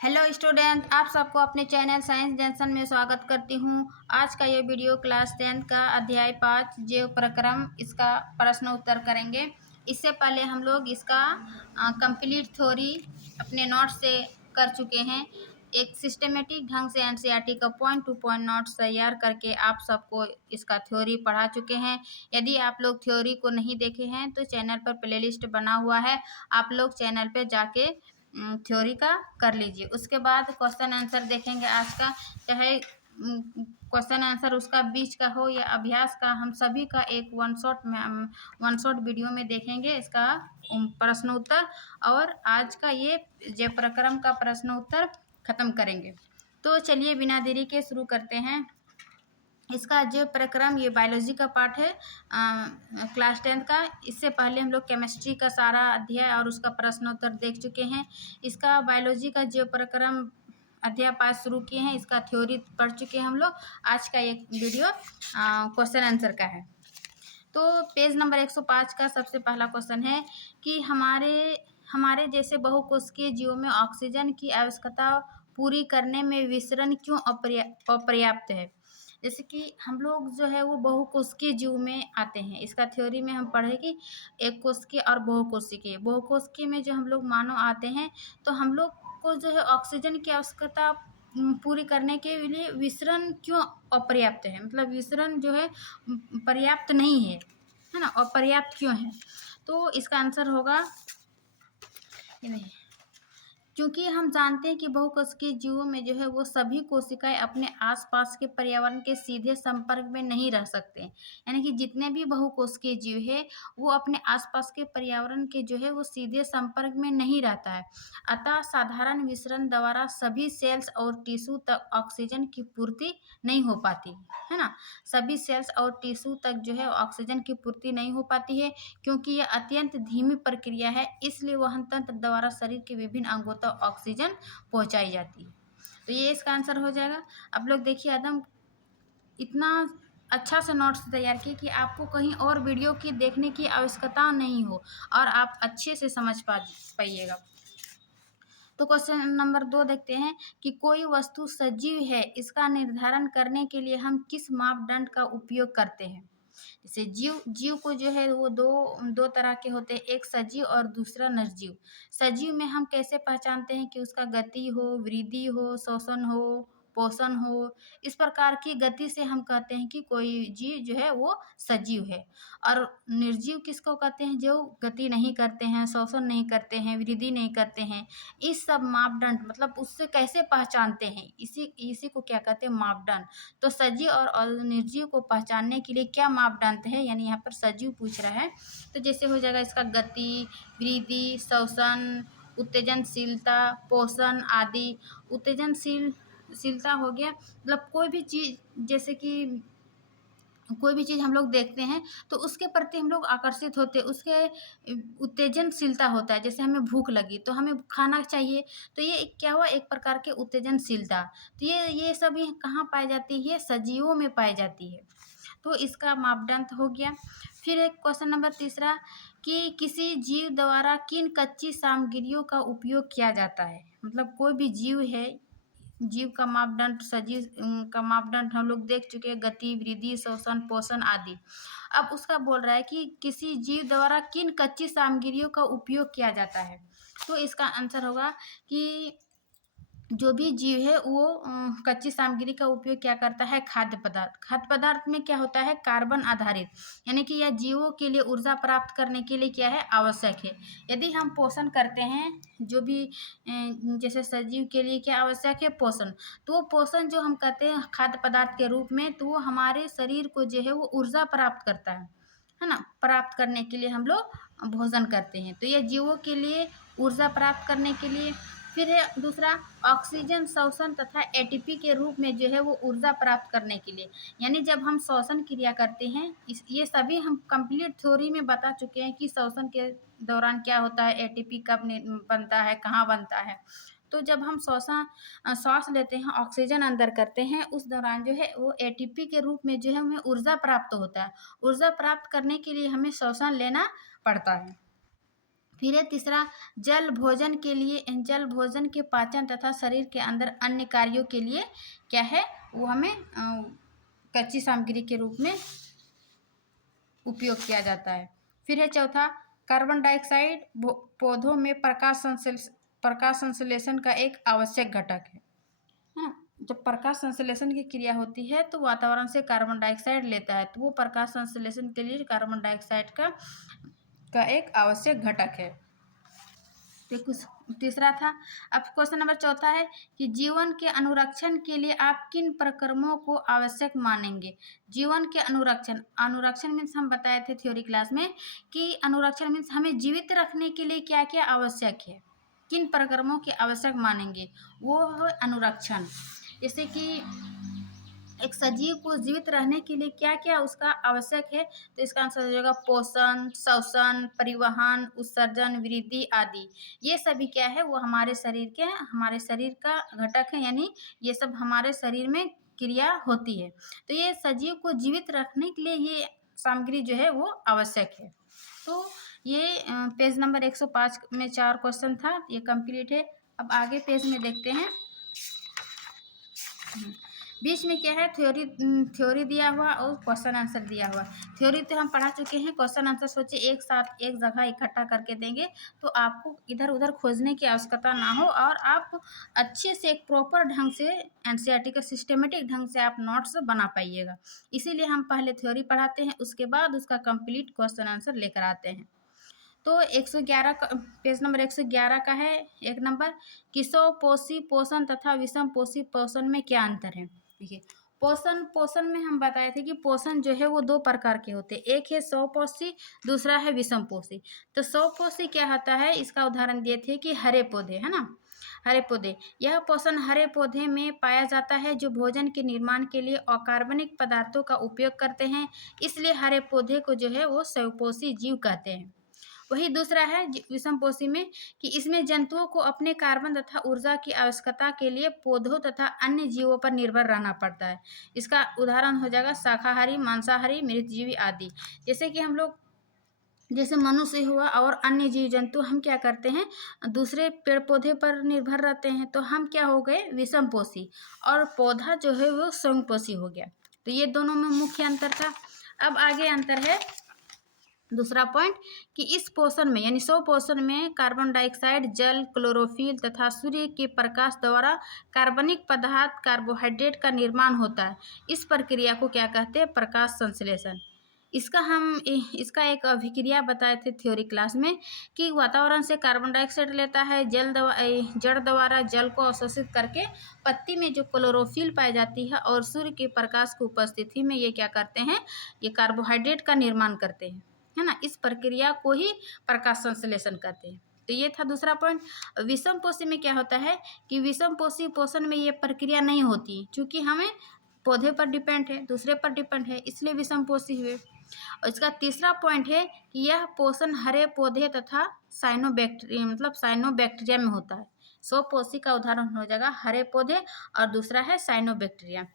Hello student, आप सबको अपने चैनल साइंस जंक्शन में स्वागत करती हूँ। आज का ये वीडियो क्लास 10 का अध्याय 5 जीव प्रक्रम इसका प्रश्न उत्तर करेंगे। इससे पहले हम लोग इसका कंप्लीट थ्योरी अपने नोट से कर चुके हैं। एक सिस्टमेटिक ढंग से एनसीईआरटी का पॉइंट टू पॉइंट नोट्स तैयार करके आप सबको इसका थ्योरी पढ़ा चुके हैं। यदि आप लोग थ्योरी को नहीं देखे हैं तो चैनल पर प्लेलिस्ट बना हुआ है, आप लोग चैनल पर जाके थ्योरी का कर लीजिए। उसके बाद क्वेश्चन आंसर देखेंगे आज का, चाहे क्वेश्चन आंसर उसका बीच का हो या अभ्यास का, हम सभी का एक वन शॉट वीडियो में देखेंगे इसका प्रश्न उत्तर। और आज का ये जय प्रक्रम का प्रश्न उत्तर खत्म करेंगे। तो चलिए बिना देरी के शुरू करते हैं। इसका जो प्रक्रम ये बायोलॉजी का पार्ट है क्लास 10 का। इससे पहले हम लोग केमिस्ट्री का सारा अध्याय और उसका प्रश्न उत्तर देख चुके हैं। इसका बायोलॉजी का जो प्रक्रम अध्याय 5 शुरू किए हैं, इसका थ्योरी पढ़ चुके हैं हम लोग। आज का एक वीडियो क्वेश्चन आंसर का है। तो पेज नंबर 105 का सबसे पहला क्वेश्चन है कि हमारे जैसे बहुकोशिकीय जीवों में ऑक्सीजन की आवश्यकता पूरी करने में विसरण क्यों अपर्याप्त है। जैसे कि हम लोग जो है वो बहुकोशिकीय जीव में आते हैं। इसका थ्योरी में हम पढ़े कि एक कोशिकीय और बहुकोशिकीय में जो हम लोग मानव आते हैं, तो हम लोग को जो है ऑक्सीजन की आवश्यकता पूरी करने के लिए विसरण क्यों अपर्याप्त है, मतलब विसरण जो है पर्याप्त नहीं है ना, अपर्याप्त क्यों है। तो इसका आंसर होगा ये नहीं, क्योंकि हम जानते हैं कि बहुकोशिकीय जीवों में जो है वो सभी कोशिकाएं अपने आसपास के पर्यावरण के सीधे संपर्क में नहीं रह सकते। यानी कि जितने भी बहुकोशिकीय जीव है वो अपने आसपास के पर्यावरण के जो है वो सीधे संपर्क में नहीं रहता है। अतः साधारण विसरण द्वारा सभी सेल्स और टिश्यू तक ऑक्सीजन की पूर्ति नहीं हो पाती है ना। सभी सेल्स और टिश्यू तक जो है ऑक्सीजन की पूर्ति नहीं हो पाती है, क्योंकि यह अत्यंत धीमी प्रक्रिया है। इसलिए वहन तंत्र द्वारा शरीर के विभिन्न अंगों तक ऑक्सीजन पहुंचाई जाती है। तो ये इसका आंसर हो जाएगा। आप लोग देखिए एकदम इतना अच्छा से नोट्स तैयार किए कि आपको कहीं और वीडियो की देखने की आवश्यकता नहीं हो और आप अच्छे से समझ पाइएगा। तो क्वेश्चन नंबर 2 देखते हैं कि कोई वस्तु सजीव है, इसका निर्धारण करने के लिए हम किस मापदंड का उपयोग करते हैं। जैसे जीव को जो है वो दो तरह के होते हैं, एक सजीव और दूसरा निर्जीव। सजीव में हम कैसे पहचानते हैं कि उसका गति हो, वृद्धि हो, श्वसन हो, पोषण हो, इस प्रकार की गति से हम कहते हैं कि कोई जीव जो है वो सजीव है। और निर्जीव किसको कहते हैं, जो गति नहीं करते हैं, श्वसन नहीं करते हैं, वृद्धि नहीं करते हैं। इस सब मापदंड मतलब उससे कैसे पहचानते हैं, इसी को क्या कहते हैं, मापदंड। तो सजीव और निर्जीव को पहचानने के लिए क्या मापदंड है, यानी यहाँ पर सजीव पूछ रहा है। तो जैसे हो जाएगा इसका गति, वृद्धि, श्वसन, उत्तेजनशीलता, पोषण आदि। उत्तेजनशीलता हो गया मतलब कोई भी चीज, जैसे कि कोई भी चीज़ हम लोग देखते हैं तो उसके प्रति हम लोग आकर्षित होते हैं, उसके उत्तेजनशीलता होता है। जैसे हमें भूख लगी तो हमें खाना चाहिए, तो ये क्या हुआ, एक प्रकार के उत्तेजनशीलता। तो ये सभी कहाँ पाई जाती है, सजीवों में पाई जाती है। तो इसका मापदंड हो गया। फिर एक क्वेश्चन नंबर तीसरा कि किसी जीव द्वारा किन कच्ची सामग्रियों का उपयोग किया जाता है। मतलब कोई भी जीव है, जीव का मापदंड, सजीव का मापदंड हम लोग देख चुके हैं, गति, वृद्धि, श्वसन, पोषण आदि। अब उसका बोल रहा है कि किसी जीव द्वारा किन कच्ची सामग्रियों का उपयोग किया जाता है। तो इसका आंसर होगा कि जो भी जीव है वो कच्ची सामग्री का उपयोग क्या करता है, खाद्य पदार्थ। खाद्य पदार्थ में क्या होता है, कार्बन आधारित, यानी कि यह जीवों के लिए ऊर्जा प्राप्त करने के लिए क्या है, आवश्यक है। यदि हम पोषण करते हैं, जो भी जैसे सजीव के लिए क्या आवश्यक है, पोषण। तो वो पोषण जो हम कहते हैं खाद्य पदार्थ के रूप में, तो वो हमारे शरीर को जो है वो ऊर्जा प्राप्त करता है ना। प्राप्त करने के लिए हम लोग भोजन करते हैं, तो ये जीवों के लिए ऊर्जा प्राप्त करने के लिए। फिर है दूसरा, ऑक्सीजन श्वसन तथा एटीपी के रूप में जो है वो ऊर्जा प्राप्त करने के लिए। यानी जब हम श्वसन क्रिया करते हैं, ये सभी हम कंप्लीट थ्योरी में बता चुके हैं कि श्वसन के दौरान क्या होता है, एटीपी कब बनता है, कहाँ बनता है। तो जब हम श्वास लेते हैं, ऑक्सीजन अंदर करते हैं, उस दौरान जो है वो एटीपी के रूप में जो है हमें ऊर्जा प्राप्त होता है। ऊर्जा प्राप्त करने के लिए हमें श्वसन लेना पड़ता है। फिर है तीसरा, जल भोजन के लिए, जल भोजन के पाचन तथा शरीर के अंदर अन्य कार्यों के लिए क्या है, वो हमें कच्ची सामग्री के रूप में उपयोग किया जाता है। फिर है चौथा, कार्बन डाइऑक्साइड पौधों में प्रकाश संश्लेषण का एक आवश्यक घटक है। हाँ, जब प्रकाश संश्लेषण की क्रिया होती है तो वातावरण से कार्बन डाइऑक्साइड लेता है, तो वो प्रकाश संश्लेषण के लिए कार्बन डाइऑक्साइड का एक आवश्यक घटक है। तो कुछ तीसरा था। अब क्वेश्चन नंबर चौथा है कि जीवन के अनुरक्षण के लिए आप किन प्रक्रमों को आवश्यक मानेंगे। जीवन के अनुरक्षण मीन्स हम बताए थे थ्योरी क्लास में कि अनुरक्षण मीन्स हमें जीवित रखने के लिए क्या क्या आवश्यक है, किन प्रक्रमों की आवश्यक मानेंगे, वो है अनुरक्षण। जैसे कि एक सजीव को जीवित रहने के लिए क्या क्या उसका आवश्यक है, तो इसका आंसर हो जाएगा पोषण, श्वसन, परिवहन, उत्सर्जन, वृद्धि आदि। ये सभी क्या है, वो हमारे शरीर का घटक है, यानी ये सब हमारे शरीर में क्रिया होती है। तो ये सजीव को जीवित रखने के लिए ये सामग्री जो है वो आवश्यक है। तो ये पेज नंबर 105 में 4 क्वेश्चन था, ये कंप्लीट है। अब आगे पेज में देखते हैं। बीच में क्या है, थ्योरी दिया हुआ और क्वेश्चन आंसर दिया हुआ। थ्योरी तो हम पढ़ा चुके हैं, क्वेश्चन आंसर सोचे एक साथ एक जगह इकट्ठा करके देंगे तो आपको इधर उधर खोजने की आवश्यकता ना हो और आप अच्छे से एक प्रॉपर ढंग से एनसीईआरटी का सिस्टमेटिक ढंग से आप नोट्स बना पाइएगा। इसीलिए हम पहले थ्योरी पढ़ाते हैं, उसके बाद उसका कंप्लीट क्वेश्चन आंसर लेकर आते हैं। तो 111 का पेज नंबर 111 का है एक नंबर, कि स्वपोषी पोषण तथा विषम पोषी पोषण में क्या अंतर है। देखिए, पोषण में हम बताए थे कि पोषण जो है वो 2 प्रकार के होते हैं, एक है स्वपोषी, दूसरा है विषम पोषी। तो स्वपोषी क्या होता है, इसका उदाहरण दिए थे कि हरे पौधे, है ना, हरे पौधे। यह पोषण हरे पौधे में पाया जाता है जो भोजन के निर्माण के लिए अकार्बनिक पदार्थों का उपयोग करते हैं, इसलिए हरे पौधे को जो है वो स्वपोषी जीव कहते हैं। वही दूसरा है विषमपोषी में, कि इसमें जंतुओं को अपने कार्बन तथा ऊर्जा की आवश्यकता के लिए पौधों तथा अन्य जीवों पर निर्भर रहना पड़ता है। इसका उदाहरण हो जाएगा शाकाहारी, मांसाहारी, मृतजीवी आदि। जैसे कि हम लोग, जैसे मनुष्य हुआ और अन्य जीव जंतु, हम क्या करते हैं, दूसरे पेड़ पौधे पर निर्भर रहते हैं, तो हम क्या हो गए, विषमपोषी, और पौधा जो है वो समपोषी हो गया। तो ये दोनों में मुख्य अंतर था। अब आगे अंतर है दूसरा पॉइंट, कि इस पोषण में यानी स्वपोषण में कार्बन डाइऑक्साइड, जल, क्लोरोफिल तथा सूर्य के प्रकाश द्वारा कार्बनिक पदार्थ कार्बोहाइड्रेट का निर्माण होता है। इस प्रक्रिया को क्या कहते हैं, प्रकाश संश्लेषण। इसका एक अभिक्रिया बताए थे थ्योरी क्लास में, कि वातावरण से कार्बन डाइऑक्साइड लेता है, जड़ द्वारा जल को अवशोषित करके पत्ती में जो क्लोरोफिल पाई जाती है और सूर्य के प्रकाश की उपस्थिति में ये क्या करते हैं, ये कार्बोहाइड्रेट का निर्माण करते हैं, है ना। इस प्रक्रिया को ही प्रकाश संश्लेषण कहते हैं। तो ये था दूसरा पॉइंट। विषम पोषी में क्या होता है कि विषम पोषी पोषण में ये प्रक्रिया नहीं होती, क्योंकि हमें पौधे पर डिपेंड है, दूसरे पर डिपेंड है, इसलिए विषम पोषी हुए। और इसका तीसरा पॉइंट है कि यह पोषण हरे पौधे तथा साइनोबैक्टीरिया में होता है। स्वपोषी का उदाहरण हो जाएगा हरे पौधे और दूसरा है साइनोबैक्टीरिया।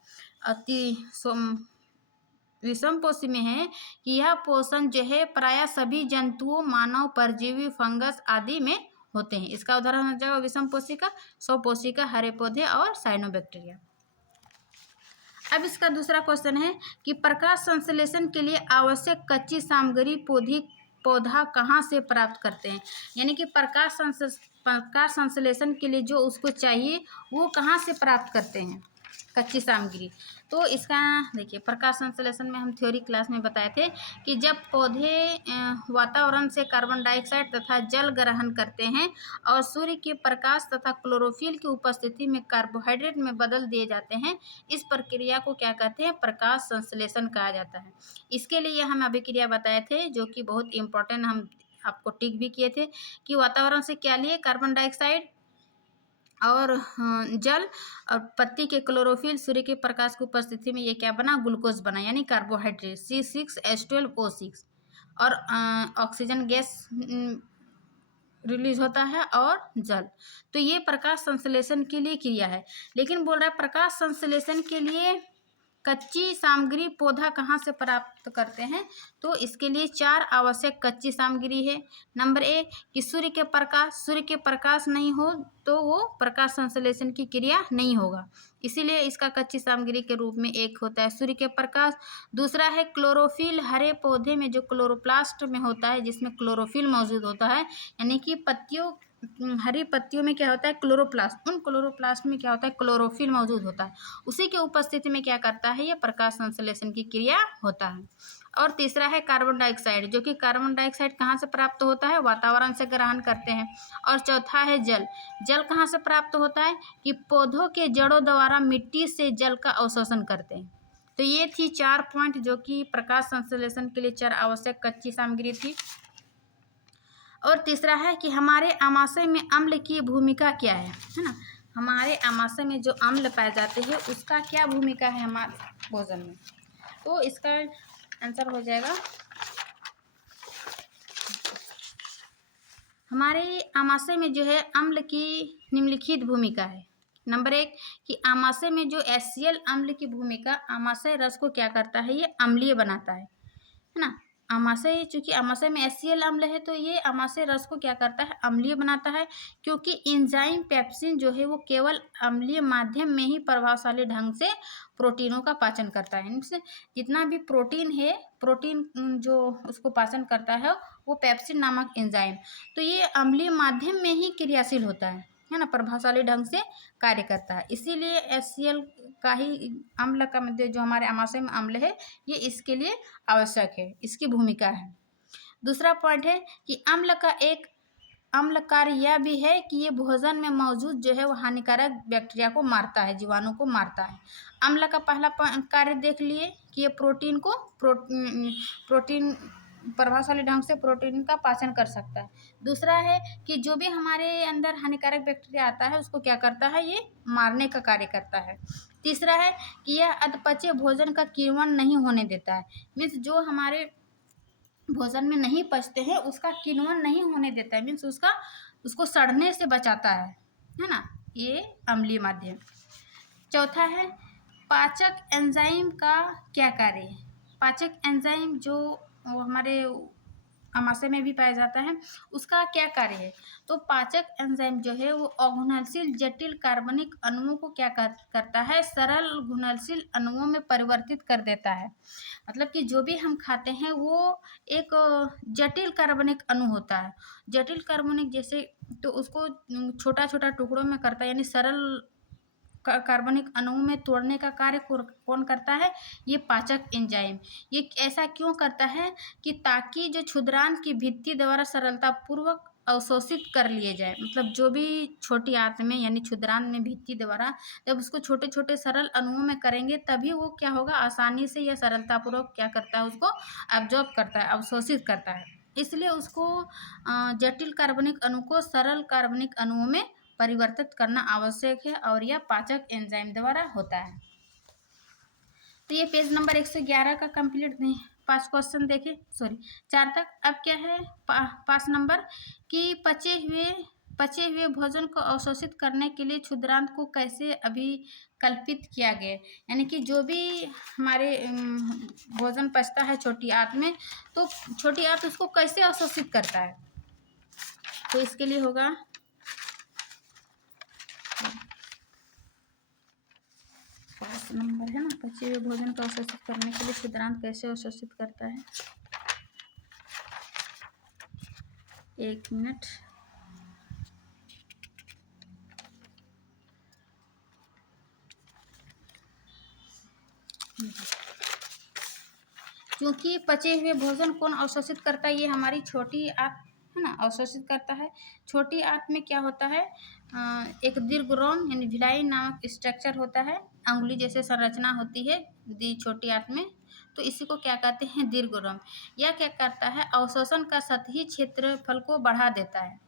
विषमपोषी में है कि यह पोषण जो है प्रायः सभी जंतुओं, मानव, परजीवी, फंगस आदि में होते हैं। इसका उदाहरण हो जाएगा विषमपोषी का, स्वपोषी का हरे पौधे और साइनोबैक्टीरिया। अब इसका दूसरा क्वेश्चन है कि प्रकाश संश्लेषण के लिए आवश्यक कच्ची सामग्री पौधा कहाँ से प्राप्त करते हैं, यानी कि प्रकाश संश्लेषण के लिए जो उसको चाहिए वो कहाँ से प्राप्त करते हैं कच्ची सामग्री। तो इसका देखिए, प्रकाश संश्लेषण में हम थ्योरी क्लास में बताए थे कि जब पौधे वातावरण से कार्बन डाइऑक्साइड तथा जल ग्रहण करते हैं और सूर्य के प्रकाश तथा क्लोरोफिल की उपस्थिति में कार्बोहाइड्रेट में बदल दिए जाते हैं, इस प्रक्रिया को क्या कहते हैं, प्रकाश संश्लेषण कहा जाता है। इसके लिए हम अभिक्रिया बताए थे जो कि बहुत इंपॉर्टेंट, हम आपको टिक भी किए थे कि वातावरण से क्या लिए, कार्बन डाइऑक्साइड और जल, और पत्ती के क्लोरोफिल, सूर्य के प्रकाश की उपस्थिति में ये क्या बना, ग्लूकोज बना, यानी कार्बोहाइड्रेट C6H12O6, और ऑक्सीजन गैस रिलीज होता है और जल। तो ये प्रकाश संश्लेषण के लिए क्रिया है। लेकिन बोल रहा है प्रकाश संश्लेषण के लिए कच्ची सामग्री पौधा कहाँ से प्राप्त करते हैं? तो इसके लिए 4 आवश्यक कच्ची सामग्री है। नंबर 1 कि सूर्य के प्रकाश नहीं हो तो वो प्रकाश संश्लेषण की क्रिया नहीं होगा, इसीलिए इसका कच्ची सामग्री के रूप में एक होता है सूर्य के प्रकाश। दूसरा है क्लोरोफिल, हरे पौधे में जो क्लोरोप्लास्ट में होता है, जिसमें क्लोरोफिल मौजूद होता है, यानी कि हरी पत्तियों में क्या होता है? क्लोरोप्लास्ट। उन क्लोरोप्लास्ट में क्या होता है? क्लोरोफिल मौजूद होता है। उसी के उपस्थिति में क्या करता है? यह प्रकाश संश्लेषण की क्रिया होता है। और तीसरा है कार्बन डाइऑक्साइड, जो कि कार्बन डाइऑक्साइड कहाँ से प्राप्त होता है? वातावरण से ग्रहण करते हैं। और चौथा है जल। जल कहाँ से प्राप्त होता है? कि पौधों के जड़ों द्वारा मिट्टी से जल का अवशोषण करते हैं। तो ये थी 4 पॉइंट जो कि प्रकाश संश्लेषण के लिए 4 आवश्यक कच्ची सामग्री थी। और तीसरा है कि हमारे आमाशय में अम्ल की भूमिका क्या है ना? हमारे आमाशय में जो अम्ल पाए जाते हैं उसका क्या भूमिका है हमारे भोजन में? तो इसका आंसर हो जाएगा, हमारे आमाशय में जो है अम्ल की निम्नलिखित भूमिका है। नंबर 1 कि आमाशय में जो HCl अम्ल की भूमिका, आमाशय रस को क्या करता है? ये अम्लीय बनाता है ना? आमाशय, चूंकि आमाशय में HCl अम्ल है तो ये आमाशय रस को क्या करता है? अम्लीय बनाता है, क्योंकि एंजाइम पेप्सिन जो है वो केवल अम्लीय माध्यम में ही प्रभावशाली ढंग से प्रोटीनों का पाचन करता है। मीन्स जितना भी प्रोटीन है, प्रोटीन जो उसको पाचन करता है वो पेप्सिन नामक एंजाइम, तो ये अम्लीय माध्यम में ही क्रियाशील होता है ना? प्रभावशाली ढंग से कार्य करता है, इसीलिए HCl का ही अम्ल का मध्य जो हमारे आमाशय में अम्ल है ये इसके लिए आवश्यक है, इसकी भूमिका है। दूसरा पॉइंट है कि अम्ल कार्य यह भी है कि ये भोजन में मौजूद जो है वो हानिकारक बैक्टीरिया को मारता है, जीवाणु को मारता है। अम्ल का पहला कार्य देख लिए कि ये प्रोटीन प्रभावशाली ढंग से प्रोटीन का पाचन कर सकता है। दूसरा है कि जो भी हमारे अंदर हानिकारक बैक्टीरिया आता है उसको क्या करता है? ये मारने का कार्य करता है। तीसरा है कि यह अधपचे भोजन का किण्वन नहीं होने देता है। मीन्स जो हमारे भोजन में नहीं पचते हैं उसका किण्वन नहीं होने देता है, मीन्स उसको सड़ने से बचाता है ना? ये अम्लीय माध्यम। चौथा है पाचक एंजाइम का क्या कार्य है? पाचक एंजाइम जो हमारे आमाशय में भी पाया जाता है उसका क्या कार्य है? तो पाचक एंजाइम जो है वो अघुलनशील जटिल कार्बनिक अणुओं को क्या करता है? सरल घुलनशील अणुओं में परिवर्तित कर देता है। मतलब कि जो भी हम खाते हैं वो एक जटिल कार्बनिक अणु होता है। जटिल कार्बनिक जैसे, तो उसको छोटा छोटा टुकड़ों में करता है, यानी सरल कार्बनिक अणुओं में तोड़ने का कार्य कौन करता है? ये पाचक एंजाइम। ये ऐसा क्यों करता है? कि ताकि जो क्षुद्रांत की भित्ति द्वारा सरलतापूर्वक अवशोषित कर लिए जाए। मतलब जो भी छोटी आंत में यानी क्षुद्रांत में भित्ति द्वारा जब उसको छोटे छोटे सरल अणुओं में करेंगे तभी वो क्या होगा? आसानी से या सरलतापूर्वक क्या करता है? उसको अब्जॉर्ब करता है, अवशोषित करता है। इसलिए उसको जटिल कार्बनिक अणु को सरल कार्बनिक अणुओं में परिवर्तित करना आवश्यक है और यह पाचक एंजाइम द्वारा होता है। तो ये पेज नंबर 111 का कंप्लीट नहीं, 5 क्वेश्चन देखे, सॉरी 4 तक। अब क्या है 5 नंबर कि पचे हुए भोजन को अवशोषित करने के लिए क्षुद्रांत को कैसे अभिकल्पित किया गया? यानी कि जो भी हमारे भोजन पचता है छोटी आंत में, तो छोटी आंत उसको कैसे अवशोषित करता है? तो इसके लिए होगा 5 नंबर है ना, पचे हुए भोजन को अवशोषित करने के लिए क्षुद्रांत कैसे अवशोषित करता है? 1 मिनट। क्योंकि पचे हुए भोजन कौन अवशोषित करता है? ये हमारी छोटी आंत है ना, अवशोषित करता है। छोटी आंत में क्या होता है? एक दीर्घरोम यानी भिलाई नामक स्ट्रक्चर होता है, अंगुली जैसे संरचना होती है छोटी आंत में, तो इसी को क्या कहते हैं? दीर्घरोम। यह क्या करता है? अवशोषण का सतही क्षेत्रफल को बढ़ा देता है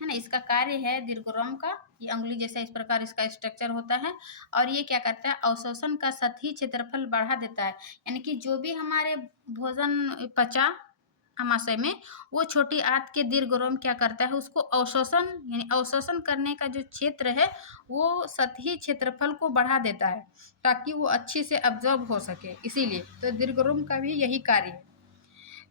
ना? इसका कार्य है दीर्घरोम का, ये अंगुली जैसा इस प्रकार इसका स्ट्रक्चर होता है और ये क्या करता है? अवशोषण का सतही क्षेत्रफल बढ़ा देता है, यानी कि जो भी हमारे भोजन पचा आमाशय में वो छोटी आंत के दीर्घरोम क्या करता है, उसको अवशोषण यानी अवशोषण करने का जो क्षेत्र है वो सतही क्षेत्रफल को बढ़ा देता है ताकि वो अच्छे से अब्जॉर्ब हो सके। इसीलिए तो दीर्घरोम का भी यही कार्य है।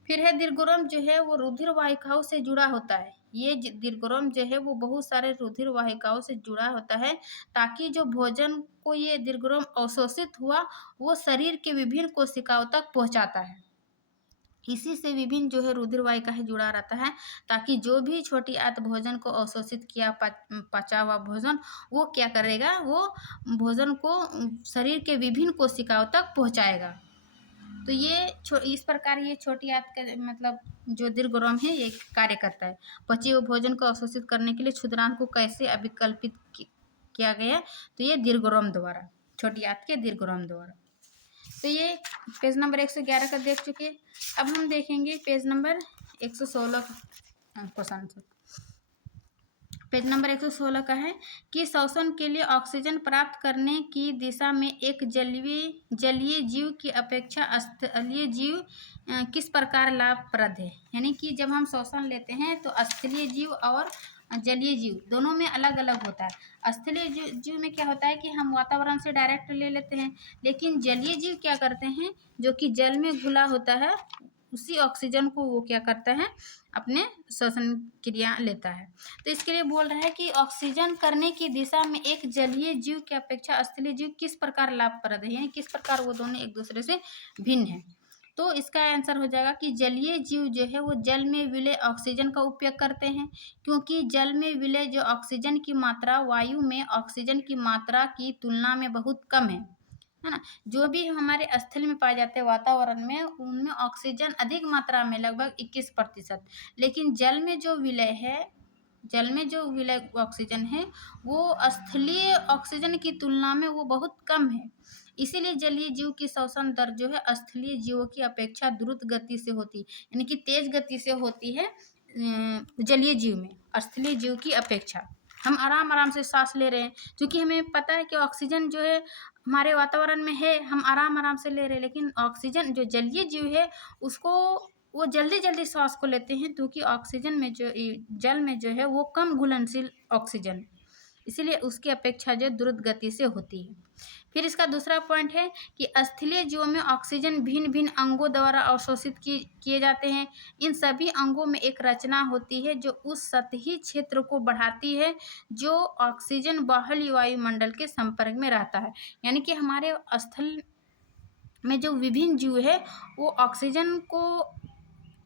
फिर है दीर्घरोम जो है वो रुधिर वाहिकाओं से जुड़ा होता है। ये दीर्घरोम जो है वो बहुत सारे रुधिर वाहिकाओं से जुड़ा होता है ताकि जो भोजन को ये दीर्घरोम अवशोषित हुआ वो शरीर के विभिन्न कोशिकाओं तक पहुंचाता है। इसी से विभिन्न जो है रुधिर वाहिका है जुड़ा रहता है ताकि जो भी छोटी आंत भोजन को अवशोषित किया पचा हुआ भोजन वो क्या करेगा, वो भोजन को शरीर के विभिन्न कोशिकाओं तक पहुंचाएगा। तो ये इस प्रकार ये छोटी आंत का मतलब जो दीर्घरोम है ये कार्य करता है। पचे हुए भोजन को अवशोषित करने के लिए क्षुद्रांत को कैसे अभिकल्पित किया गया, तो ये दीर्घरोम द्वारा, छोटी आंत के दीर्घरोम द्वारा। तो ये पेज नंबर 111 का देख चुके। अब हम देखेंगे पेज नंबर 116 क्वेश्चन से। पेज नंबर 116 का है कि श्वसन के लिए ऑक्सीजन प्राप्त करने की दिशा में एक जलीय जीव की अपेक्षा स्थलीय जीव किस प्रकार लाभप्रद है। यानी कि जब हम श्वसन लेते हैं तो स्थलीय जीव और जलीय जीव दोनों में अलग अलग होता है। स्थलीय जीव में क्या होता है कि हम वातावरण से डायरेक्ट ले लेते हैं, लेकिन जलीय जीव क्या करते हैं, जो कि जल में घुला होता है उसी ऑक्सीजन को वो क्या करता है, अपने श्वसन क्रिया लेता है। तो इसके लिए बोल रहा है कि ऑक्सीजन करने की दिशा में एक जलीय जीव की अपेक्षा स्थलीय जीव किस प्रकार लाभप्रद है, यानी किस प्रकार वो दोनों एक दूसरे से भिन्न है। तो इसका आंसर हो जाएगा कि जलीय जीव जो है वो जल में विलय ऑक्सीजन का उपयोग करते हैं, क्योंकि जल में विलय जो ऑक्सीजन की मात्रा वायु में ऑक्सीजन की मात्रा की तुलना में बहुत कम है ना। जो भी हमारे स्थल में पाए जाते हैं वातावरण में उनमें ऑक्सीजन अधिक मात्रा में लगभग 21%, लेकिन जल में जो विलय ऑक्सीजन है वो स्थलीय ऑक्सीजन की तुलना में वो बहुत कम है। इसीलिए जलीय जीव की श्वसन दर जो है स्थलीय जीवों की अपेक्षा द्रुत गति से होती है, यानी कि तेज गति से होती है जलीय जीव में स्थलीय जीव की अपेक्षा। हम आराम आराम से सांस ले रहे हैं क्योंकि हमें पता है कि ऑक्सीजन जो है हमारे वातावरण में है, हम आराम आराम से ले रहे हैं, लेकिन ऑक्सीजन जो जलीय जीव है उसको वो जल्दी जल्दी सांस को लेते हैं क्योंकि ऑक्सीजन में जो जल में जो है वो कम घुलनशील ऑक्सीजन, इसीलिए उसकी अपेक्षा जो द्रुत गति से होती है। फिर इसका दूसरा पॉइंट है कि स्थलीय जीवों में ऑक्सीजन भिन्न भिन्न अंगों द्वारा अवशोषित किए जाते हैं। इन सभी अंगों में एक रचना होती है जो उस सतही क्षेत्र को बढ़ाती है जो ऑक्सीजन बाहरी वायुमंडल के संपर्क में रहता है। यानी कि हमारे स्थल में जो विभिन्न जीव है वो ऑक्सीजन को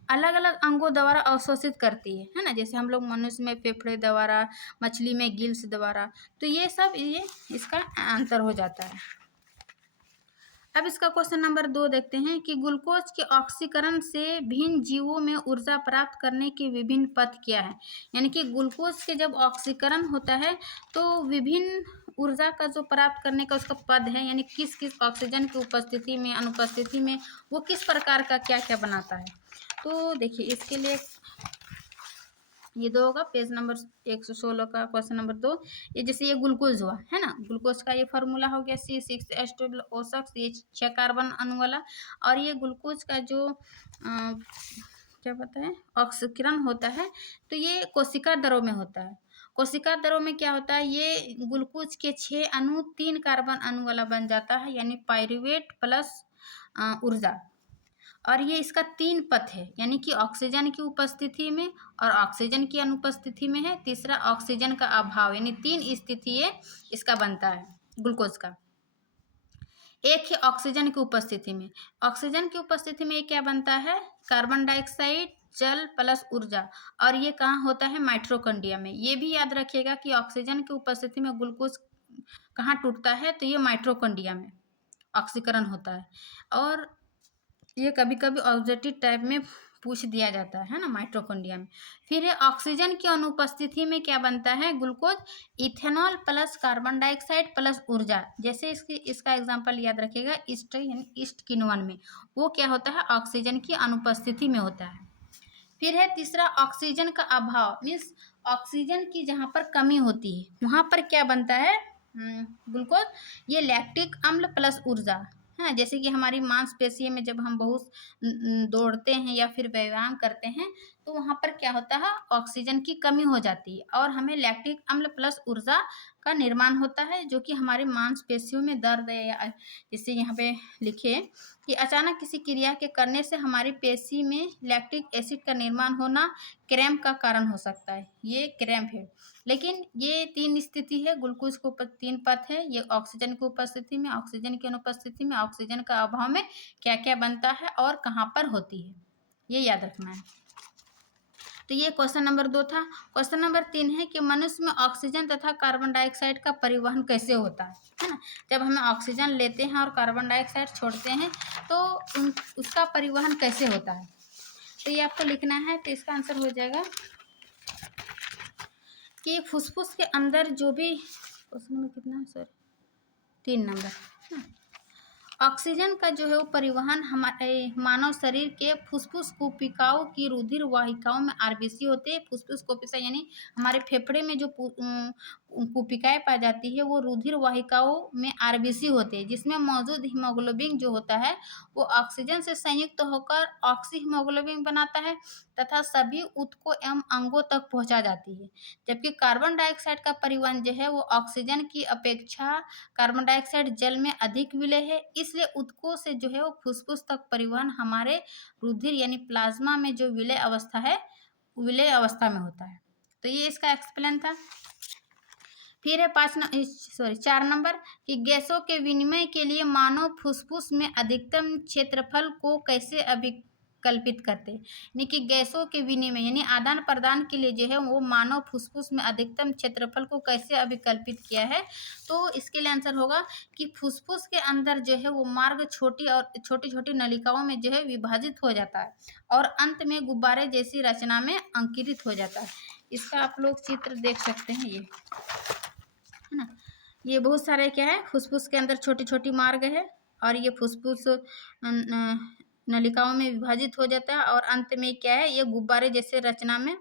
अलग अलग अंगों द्वारा अवशोषित करती है ना। जैसे हम लोग मनुष्य में फेफड़े द्वारा, मछली में गिल्स द्वारा, तो ये सब ये इसका अंतर हो जाता है। अब इसका क्वेश्चन नंबर 2 देखते हैं कि ग्लूकोज के ऑक्सीकरण से भिन्न जीवों में ऊर्जा प्राप्त करने के विभिन्न पथ क्या है। यानी कि ग्लूकोज के जब ऑक्सीकरण होता है तो विभिन्न ऊर्जा का जो प्राप्त करने का उसका पद है, यानी किस किस ऑक्सीजन की उपस्थिति में अनुपस्थिति में वो किस प्रकार का क्या क्या बनाता है। तो देखिए इसके लिए ये 2 होगा पेज नंबर 116 का क्वेश्चन नंबर 2। ये जैसे ये ग्लूकोज हुआ है ना, ग्लूकोज का ये फार्मूला हो गया C6H12O6, ये 6 कार्बन अणु वाला। और ये ग्लूकोज का जो क्या पता है ऑक्सीकरण होता है तो ये कोशिका दरों में होता है। कोशिका दरों में क्या होता है, ये ग्लूकोज के 6 अणु 3 कार्बन अणु वाला बन जाता है, यानी पायरुवेट प्लस ऊर्जा। और ये इसका 3 पथ है, यानी कि ऑक्सीजन की उपस्थिति में और ऑक्सीजन की अनुपस्थिति में है, तीसरा ऑक्सीजन का अभाव, यानी 3 स्थिति ये इसका बनता है ग्लूकोज का। एक है ऑक्सीजन की उपस्थिति में, ऑक्सीजन की उपस्थिति में ये क्या बनता है, कार्बन डाइऑक्साइड जल प्लस ऊर्जा। और ये कहाँ होता है, माइटोकॉन्ड्रिया में। ये भी याद रखिएगा कि ऑक्सीजन की उपस्थिति में ग्लूकोज कहाँ टूटता है, तो ये माइटोकॉन्ड्रिया में ऑक्सीकरण होता है। और ये कभी कभी ऑब्जेक्टिव टाइप में पूछ दिया जाता है ना, माइटोकॉन्ड्रिया में। फिर है ऑक्सीजन की अनुपस्थिति में क्या बनता है, glucose ethanol plus carbon dioxide plus ऊर्जा। जैसे इसका एग्जांपल याद रखिएगा, ईस्ट यानी ईस्ट किण्वन में वो क्या होता है, ऑक्सीजन की अनुपस्थिति में होता है। फिर है तीसरा ऑक्सीजन का अभाव, मीन्स ऑक्सीजन की जहाँ पर कमी होती है वहाँ पर क्या बनता है ग्लूकोज, ये लैक्टिक अम्ल प्लस ऊर्जा हाँ, जैसे कि हमारी मांसपेशियों में जब हम बहुत दौड़ते हैं या फिर व्यायाम करते हैं, तो वहाँ पर क्या होता है, ऑक्सीजन की कमी हो जाती है और हमें लैक्टिक अम्ल प्लस ऊर्जा का निर्माण होता है, जो कि हमारी मांसपेशियों में दर्द है या जैसे यहाँ पे लिखे कि अचानक किसी क्रिया के करने से हमारी पेशी में लैक्टिक एसिड का निर्माण होना क्रैम्प का कारण हो सकता है। ये क्रैम्प है। लेकिन ये 3 स्थिति है, ग्लूकोज के ऊपर 3 पथ है, ये ऑक्सीजन की उपस्थिति में, ऑक्सीजन की अनुपस्थिति में, ऑक्सीजन का अभाव में क्या-क्या बनता है और कहाँ पर होती है, ये याद रखना है। तो ये क्वेश्चन नंबर 2 था। क्वेश्चन नंबर 3 है कि मनुष्य में ऑक्सीजन तथा कार्बन डाइऑक्साइड का परिवहन कैसे होता है ना? जब हम ऑक्सीजन लेते हैं और कार्बन डाइऑक्साइड छोड़ते हैं, तो उसका परिवहन कैसे होता है? तो ये आपको लिखना है, तो इसका आंसर हो जाएगा कि फुसफुस के अंदर जो भी क्वेश्चन नंबर कितना है सर 3 नंबर ऑक्सीजन का जो है वो परिवहन हमारे मानव शरीर के फुसफुस कोशिकाओं की रुधिर वाहिकाओं में आरबीसी होते हैं। फुसफुस कोशिका यानी हमारे फेफड़े में जो कोशिकाएं पाई जाती है वो रुधिर वाहिकाओं में आरबीसी होते हैं, जिसमें मौजूद हीमोग्लोबिन जो होता है वो ऑक्सीजन से संयुक्त होकर ऑक्सी हीमोग्लोबिन बनाता है तथा सभी ऊतकों एवं अंगों तक पहुंचा जाती है। जबकि कार्बन डाइऑक्साइड का परिवहन जो है वो ऑक्सीजन की अपेक्षा कार्बन डाइऑक्साइड जल में अधिक विलय है, इसलिए ऊतकों से जो है वो फुसफुस तक परिवहन हमारे रुधिर यानी प्लाज्मा में जो विलय अवस्था है, विलय अवस्था में होता है। तो ये इसका एक्सप्लेन था। फिर है 4 नंबर कि गैसों के विनिमय के लिए मानव फुसफुस में अधिकतम क्षेत्रफल को कैसे अभिकल्पित करते हैं, यानी कि गैसों के विनिमय यानी आदान प्रदान के लिए जो है वो मानव फुसफुस में अधिकतम क्षेत्रफल को कैसे अभिकल्पित किया है। तो इसके लिए आंसर होगा कि फुसफुस के अंदर जो है वो मार्ग छोटी छोटी नलिकाओं में जो है विभाजित हो जाता है और अंत में गुब्बारे जैसी रचना में अंकुरित हो जाता है। इसका आप लोग चित्र देख सकते हैं, ये है ना, ये बहुत सारे क्या है फुसफुस के अंदर छोटी छोटी मार्ग है और ये फुसफुस नलिकाओं में विभाजित हो जाता है और अंत में क्या है, ये गुब्बारे जैसे रचना में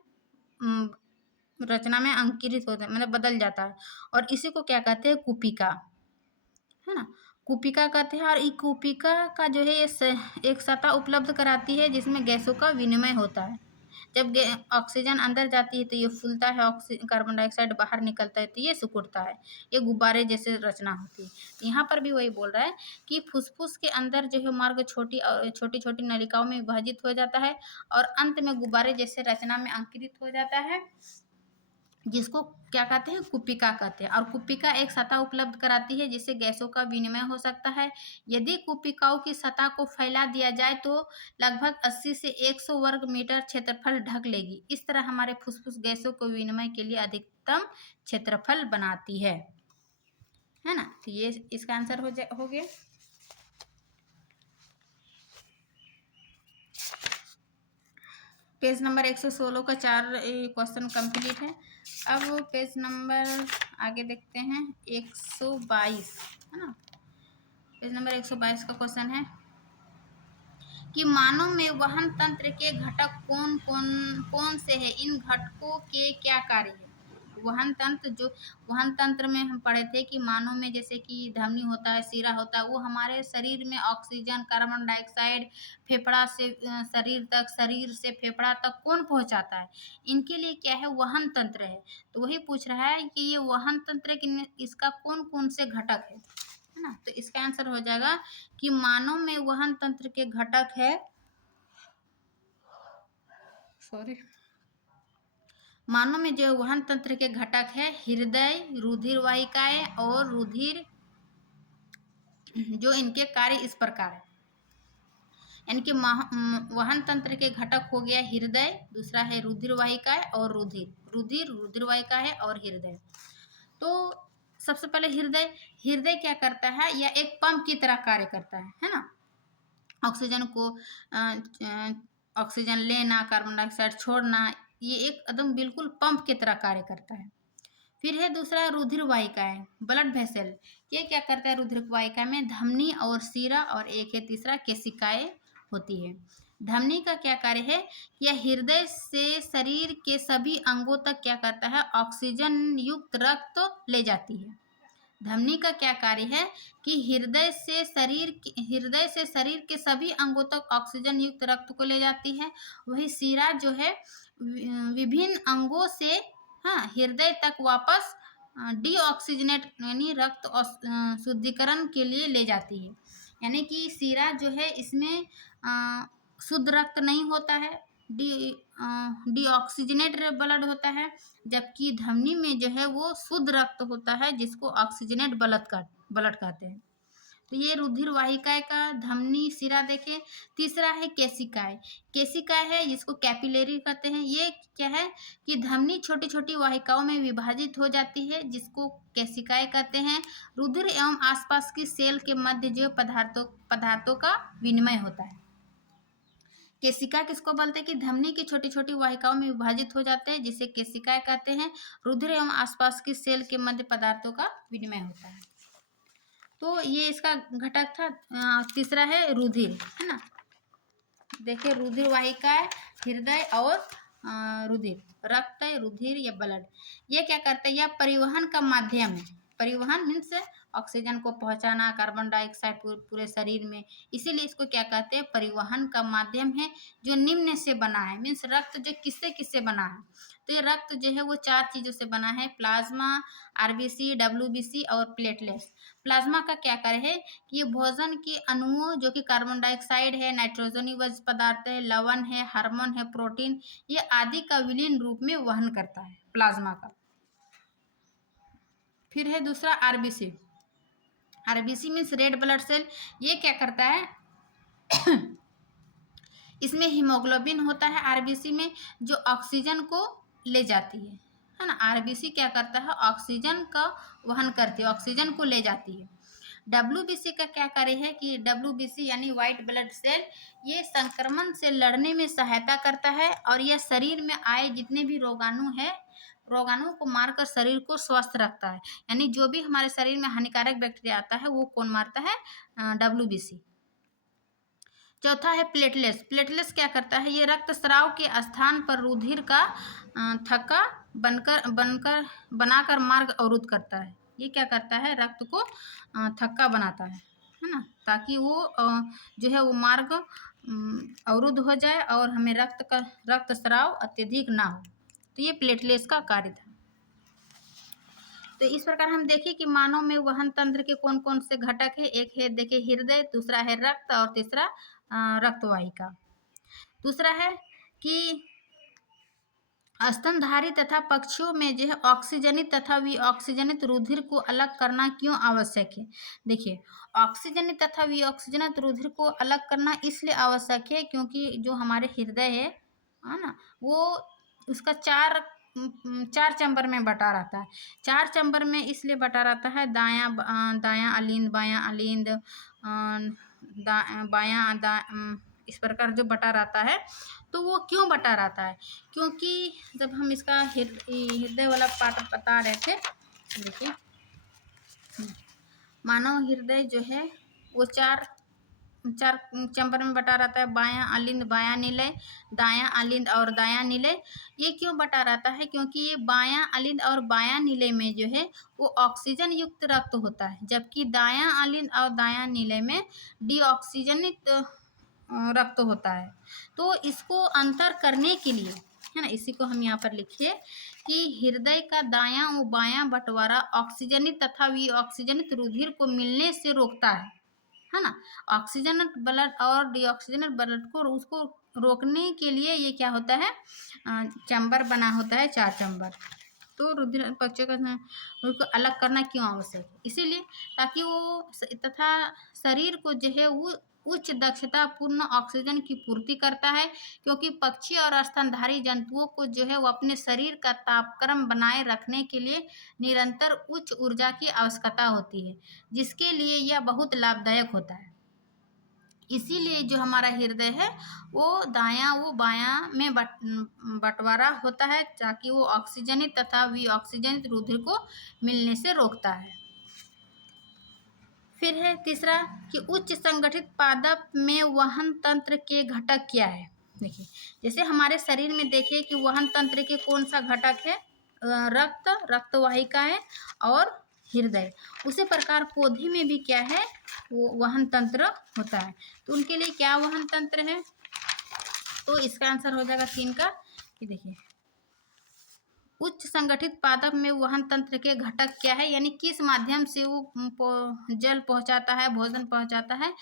अंकुरित होता है, मतलब बदल जाता है और इसी को क्या कहते हैं, कुपिका, है ना, कुपिका कहते हैं। और ये कुपिका का जो है ये एक सतह उपलब्ध कराती है जिसमें गैसों का विनिमय होता है। जब ऑक्सीजन अंदर जाती है तो ये फूलता है, कार्बन डाइऑक्साइड बाहर निकलता है तो ये सिकुड़ता है, ये गुब्बारे जैसे रचना होती है। यहाँ पर भी वही बोल रहा है कि फुसफुस के अंदर जो है मार्ग छोटी छोटी नलिकाओं में विभाजित हो जाता है और अंत में गुब्बारे जैसे रचना में अंकुरित हो जाता है, जिसको क्या कहते हैं, कुपिका कहते हैं। और कुपिका एक सतह उपलब्ध कराती है जिससे गैसों का विनिमय हो सकता है। यदि कुपिकाओं की सतह को फैला दिया जाए तो लगभग 80 से 100 वर्ग मीटर क्षेत्रफल ढक लेगी। इस तरह हमारे फुसफुस गैसों को विनिमय के लिए अधिकतम क्षेत्रफल बनाती है ना। तो ये इसका आंसर हो गया। पेज नंबर 116 का 4 क्वेश्चन कंप्लीट है। अब पेज नंबर आगे देखते हैं 122, है ना। पेज नंबर 122 का क्वेश्चन है कि मानव में वहन तंत्र के घटक कौन से हैं, इन घटकों के क्या कार्य है। वहन तंत्र में हम पढ़े थे कि मानव में जैसे कि धमनी होता है, सिरा होता है, वो हमारे शरीर में ऑक्सीजन, कार्बन डाइऑक्साइड फेफड़ा से शरीर तक, शरीर से फेफड़ा तक कौन पहुंचाता है, इनके लिए क्या है, वहन तंत्र है। तो वही पूछ रहा है कि ये वहन तंत्र इसका कौन कौन से घटक है ना। तो इसका आंसर हो जाएगा कि मानव में वहन तंत्र के घटक है, मानव में जो वहन तंत्र के घटक है हृदय, रुधिर वाहिकाएं और रुधिर, जो इनके कार्य इस प्रकार है। यानी कि वहन तंत्र के घटक हो गया हृदय, दूसरा है रुधिर वाहिकाएं और रुधिर वाहिका है और हृदय। तो सबसे पहले हृदय क्या करता है, यह एक पंप की तरह कार्य करता है ना। ऑक्सीजन लेना, कार्बन डाइऑक्साइड छोड़ना, ये एक एकदम बिल्कुल पंप की तरह कार्य करता है। फिर है दूसरा रुधिर वाहिकाएं, ब्लड वेसल, ये क्या करता है, रुधिर वाहिका में धमनी और सिरा, और एक है तीसरा केशिकाएं होती है। धमनी का क्या कार्य है, यह हृदय से शरीर के सभी अंगों तक क्या करता है, ऑक्सीजन युक्त रक्त ले जाती है। धमनी का क्या कार्य है कि हृदय से शरीर के सभी अंगों तक ऑक्सीजन युक्त रक्त को ले जाती है। वही शिरा जो है विभिन्न अंगों से हाँ हृदय तक वापस डीऑक्सीजनेट यानी रक्त शुद्धिकरण के लिए ले जाती है। यानी कि शिरा जो है इसमें शुद्ध रक्त नहीं होता है, डीऑक्सीजनेट ब्लड होता है, जबकि धमनी में जो है वो शुद्ध रक्त होता है जिसको ऑक्सीजनेट ब्लड कहते हैं। तो ये रुधिर वाहिकाएं का धमनी शिरा देखें। तीसरा है केशिकाएं। केशिकाएं है जिसको कैपिलरी कहते हैं। ये क्या है कि धमनी छोटी छोटी वाहिकाओं में विभाजित हो जाती है जिसको केशिकाएं कहते हैं। रुधिर एवं आसपास की सेल के मध्य जो पदार्थों का विनिमय होता है। केशिका किसको बोलते हैं कि धमनी की छोटी छोटी वाहिकाओं में विभाजित हो जाते हैं जिसे केशिकाएं कहते हैं। रुधिर एवं आसपास की सेल के मध्य पदार्थों का विनिमय होता है। तो ये इसका घटक था। तीसरा है रुधिर, है ना। देखिए रुधिर वाहिकाएं, हृदय और रुधिर, रक्त, रुधिर या ब्लड, ये क्या करता है, यह परिवहन का माध्यम है। परिवहन मीन्स ऑक्सीजन को पहुंचाना, कार्बन डाइऑक्साइड पूरे शरीर में, इसीलिए इसको क्या कहते हैं, परिवहन का माध्यम है जो निम्न से बना है। मीन्स रक्त जो किससे किससे बना है, तो ये रक्त जो है वो 4 चीजों से बना है, प्लाज्मा, आरबीसी, डब्ल्यूबीसी और प्लेटलेट्स। प्लाज्मा का क्या कार्य है कि ये भोजन के अणुओं जो कि कार्बन डाइऑक्साइड है, नाइट्रोजनीय पदार्थ है, लवण है, हार्मोन है, प्रोटीन, ये आदि का विलीन रूप में वहन करता है प्लाज्मा का। फिर है दूसरा RBC. RBC means red blood cell. ये क्या करता है इसमें हीमोग्लोबिन होता है आरबीसी में जो ऑक्सीजन को ले जाती है ना। आरबीसी क्या करता है, ऑक्सीजन का वहन करती है, ऑक्सीजन को ले जाती है। डब्ल्यूबीसी का क्या कार्य है कि डब्ल्यूबीसी यानी व्हाइट ब्लड सेल, ये संक्रमण से लड़ने में सहायता करता है और यह शरीर में आए जितने भी रोगाणु को मारकर शरीर को स्वस्थ रखता है। यानी जो भी हमारे शरीर में हानिकारक बैक्टीरिया आता है वो कौन मारता है, डब्ल्यूबीसी। चौथा है प्लेटलेट्स। प्लेटलेट्स क्या करता है, ये रक्त स्राव के स्थान पर रुधिर का थक्का बनाकर मार्ग अवरुद्ध करता है। ये क्या करता है, रक्त को थक्का बनाता है ना, ताकि वो जो है वो मार्ग अवरुद्ध हो जाए और हमें रक्त स्राव अत्यधिक ना हो। तो ये प्लेटलेट्स का कार्य था। तो इस प्रकार हम देखें कि मानव में वहन तंत्र के कौन कौन से घटक है। एक है देखिए हृदय, दूसरा है रक्त और तीसरा रक्तवाहिका। दूसरा है कि स्तनधारी तथा पक्षियों में जो है ऑक्सीजनित तथा विऑक्सीजनित रुधिर को अलग करना क्यों आवश्यक है। देखिए ऑक्सीजनित तथा विऑक्सीजनित रुधिर को अलग करना इसलिए आवश्यक है क्योंकि जो हमारे हृदय है ना, वो उसका चार चैम्बर में बटा रहता है। 4 चैम्बर में इसलिए बटा रहता है, दायां अलिंद, बायां अलिंद, इस प्रकार जो बटा रहता है। तो वो क्यों बटा रहता है, क्योंकि जब हम इसका हृदय वाला पार्ट बता रहे थे, देखिए मानव हृदय जो है वो चार चैम्बर में बटा रहता है। बायां अलिंद, बायां निलय, दायां अलिंद और दायां निलय। ये क्यों बटा रहता है, क्योंकि ये बायां अलिंद और बायां निलय में जो है वो ऑक्सीजन युक्त रक्त होता है, जबकि दायां अलिंद और दायां निलय में डीऑक्सीजनित रक्त होता है। तो इसको अंतर करने के लिए, है ना, इसी को हम यहाँ पर लिखिए कि हृदय का दायां और बायां बंटवारा ऑक्सीजनित तथा विऑक्सीजनित रुधिर को मिलने से रोकता है ना। ऑक्सीजनेट ब्लड और डीऑक्सीजनेट ब्लड को उसको रोकने के लिए ये क्या होता है, चैम्बर बना होता है, 4 चैम्बर। तो रुधिर पक्षियों का उसको अलग करना क्यों आवश्यक है, इसीलिए ताकि वो तथा शरीर को जो है वो उच्च दक्षता पूर्ण ऑक्सीजन की पूर्ति करता है, क्योंकि पक्षी और स्तनधारी जंतुओं को जो है वो अपने शरीर का तापक्रम बनाए रखने के लिए निरंतर उच्च ऊर्जा की आवश्यकता होती है, जिसके लिए यह बहुत लाभदायक होता है। इसीलिए जो हमारा हृदय है वो दायां वो बायां में बंटवारा होता है, ताकि वो ऑक्सीजनित तथा विऑक्सीजनित रुधिर को मिलने से रोकता है। फिर है तीसरा कि उच्च संगठित पादप में वहन तंत्र के घटक क्या है। देखिए जैसे हमारे शरीर में देखिए कि वहन तंत्र के कौन सा घटक है, रक्तवाहिकाएं और हृदय। उसी प्रकार पौधे में भी क्या है, वो वहन तंत्र होता है। तो उनके लिए क्या वहन तंत्र है, तो इसका आंसर हो जाएगा 3 का। ये देखिए, उच्च संगठित पादप में वहन तंत्र के घटक क्या है, यानी किस माध्यम से वो जल पहुंचाता है, भोजन पहुंचाता है।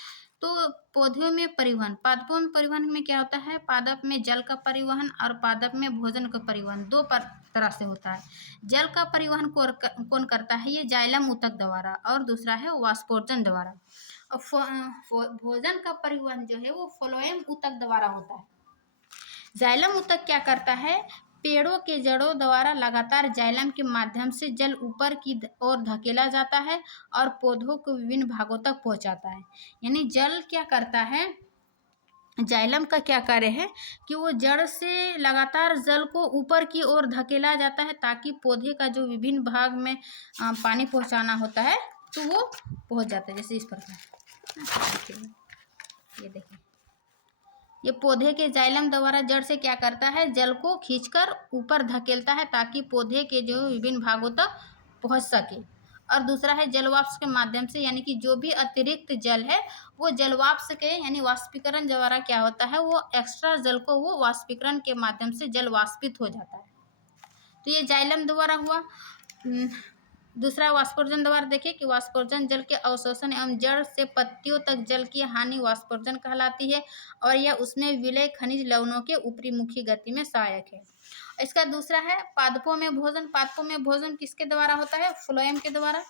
तो पौधों में परिवहन, पादपों में परिवहन में क्या होता है, पादप में जल का परिवहन और पादप में भोजन का परिवहन दो तरह से होता है। जल का परिवहन कौन करता है, ये जाइलम ऊतक द्वारा, और दूसरा है वाष्पोर्जन द्वारा। और भोजन का परिवहन जो है वो फ्लोएम ऊतक द्वारा होता है। जाइलम ऊतक क्या करता है, पेड़ों के जड़ों द्वारा लगातार जाइलम के माध्यम से जल ऊपर की ओर धकेला जाता है और पौधों को विभिन्न भागों तक पहुंचाता है। यानी जल क्या करता है, जाइलम का क्या कार्य है कि वो जड़ से लगातार जल को ऊपर की ओर धकेला जाता है, ताकि पौधे का जो विभिन्न भाग में पानी पहुंचाना होता है तो वो पहुंच जाता है। जैसे इस प्रकार, ये देखिए, ये पौधे के जाइलम द्वारा जड़ से क्या करता है, जल को खींचकर ऊपर धकेलता है, ताकि पौधे के जो विभिन्न भागों तक पहुंच सके। और दूसरा है जलवाष्प के माध्यम से, यानी कि जो भी अतिरिक्त जल है वो जलवाष्प के यानी वाष्पीकरण द्वारा क्या होता है, वो एक्स्ट्रा जल को वो वाष्पीकरण के माध्यम से जल वाष्पित हो जाता है। तो ये जाइलम द्वारा हुआ। दूसरा वाष्पोर्जन द्वारा देखिए कि वाष्पोर्जन जल के अवशोषण एवं जड़ से पत्तियों तक जल की हानि वाष्पोर्जन कहलाती है, और यह उसमें विलय खनिज लवणों के ऊपरी मुखी गति में सहायक है। इसका दूसरा है पादपों में भोजन। पादपों में भोजन किसके द्वारा होता है, फ्लोएम के द्वारा।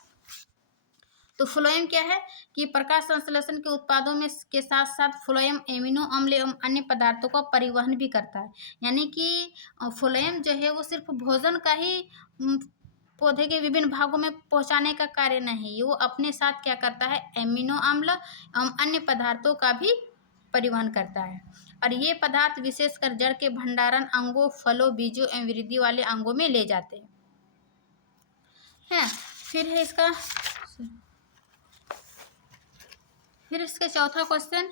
तो फ्लोएम क्या है कि प्रकाश संश्लेषण के उत्पादों में के साथ साथ फ्लोएम एमिनो अम्ल एवं अन्य पदार्थों का परिवहन भी करता है। यानी कि फ्लोएम जो है वो सिर्फ भोजन का ही पौधे के विभिन्न भागों में पहुंचाने का कार्य नहीं, वो अपने साथ क्या करता है, एमिनो अम्ल एवं अन्य पदार्थों का भी परिवहन करता है। और ये पदार्थ विशेषकर जड़ के भंडारण अंगों, फलों, बीजों एवं वृद्धि वाले अंगों में ले जाते हैं। फिर इसका चौथा क्वेश्चन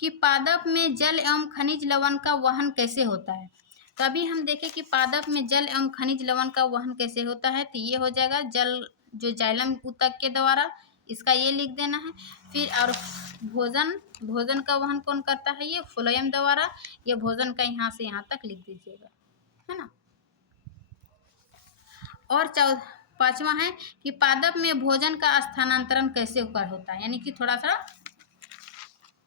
कि पादप में जल एवं खनिज लवण का वहन कैसे होता है। तो अभी हम देखें कि पादप में जल एवं खनिज लवण का वहन कैसे होता है। तो ये हो जाएगा जल जो जाइलम ऊतक के द्वारा, इसका ये लिख देना है। फिर और भोजन का वहन कौन करता है, ये फ्लोएम द्वारा। ये भोजन का यहाँ से यहाँ तक लिख दीजिएगा, है ना। और पांचवा है कि पादप में भोजन का स्थानांतरण कैसे होता है, यानी कि थोड़ा सा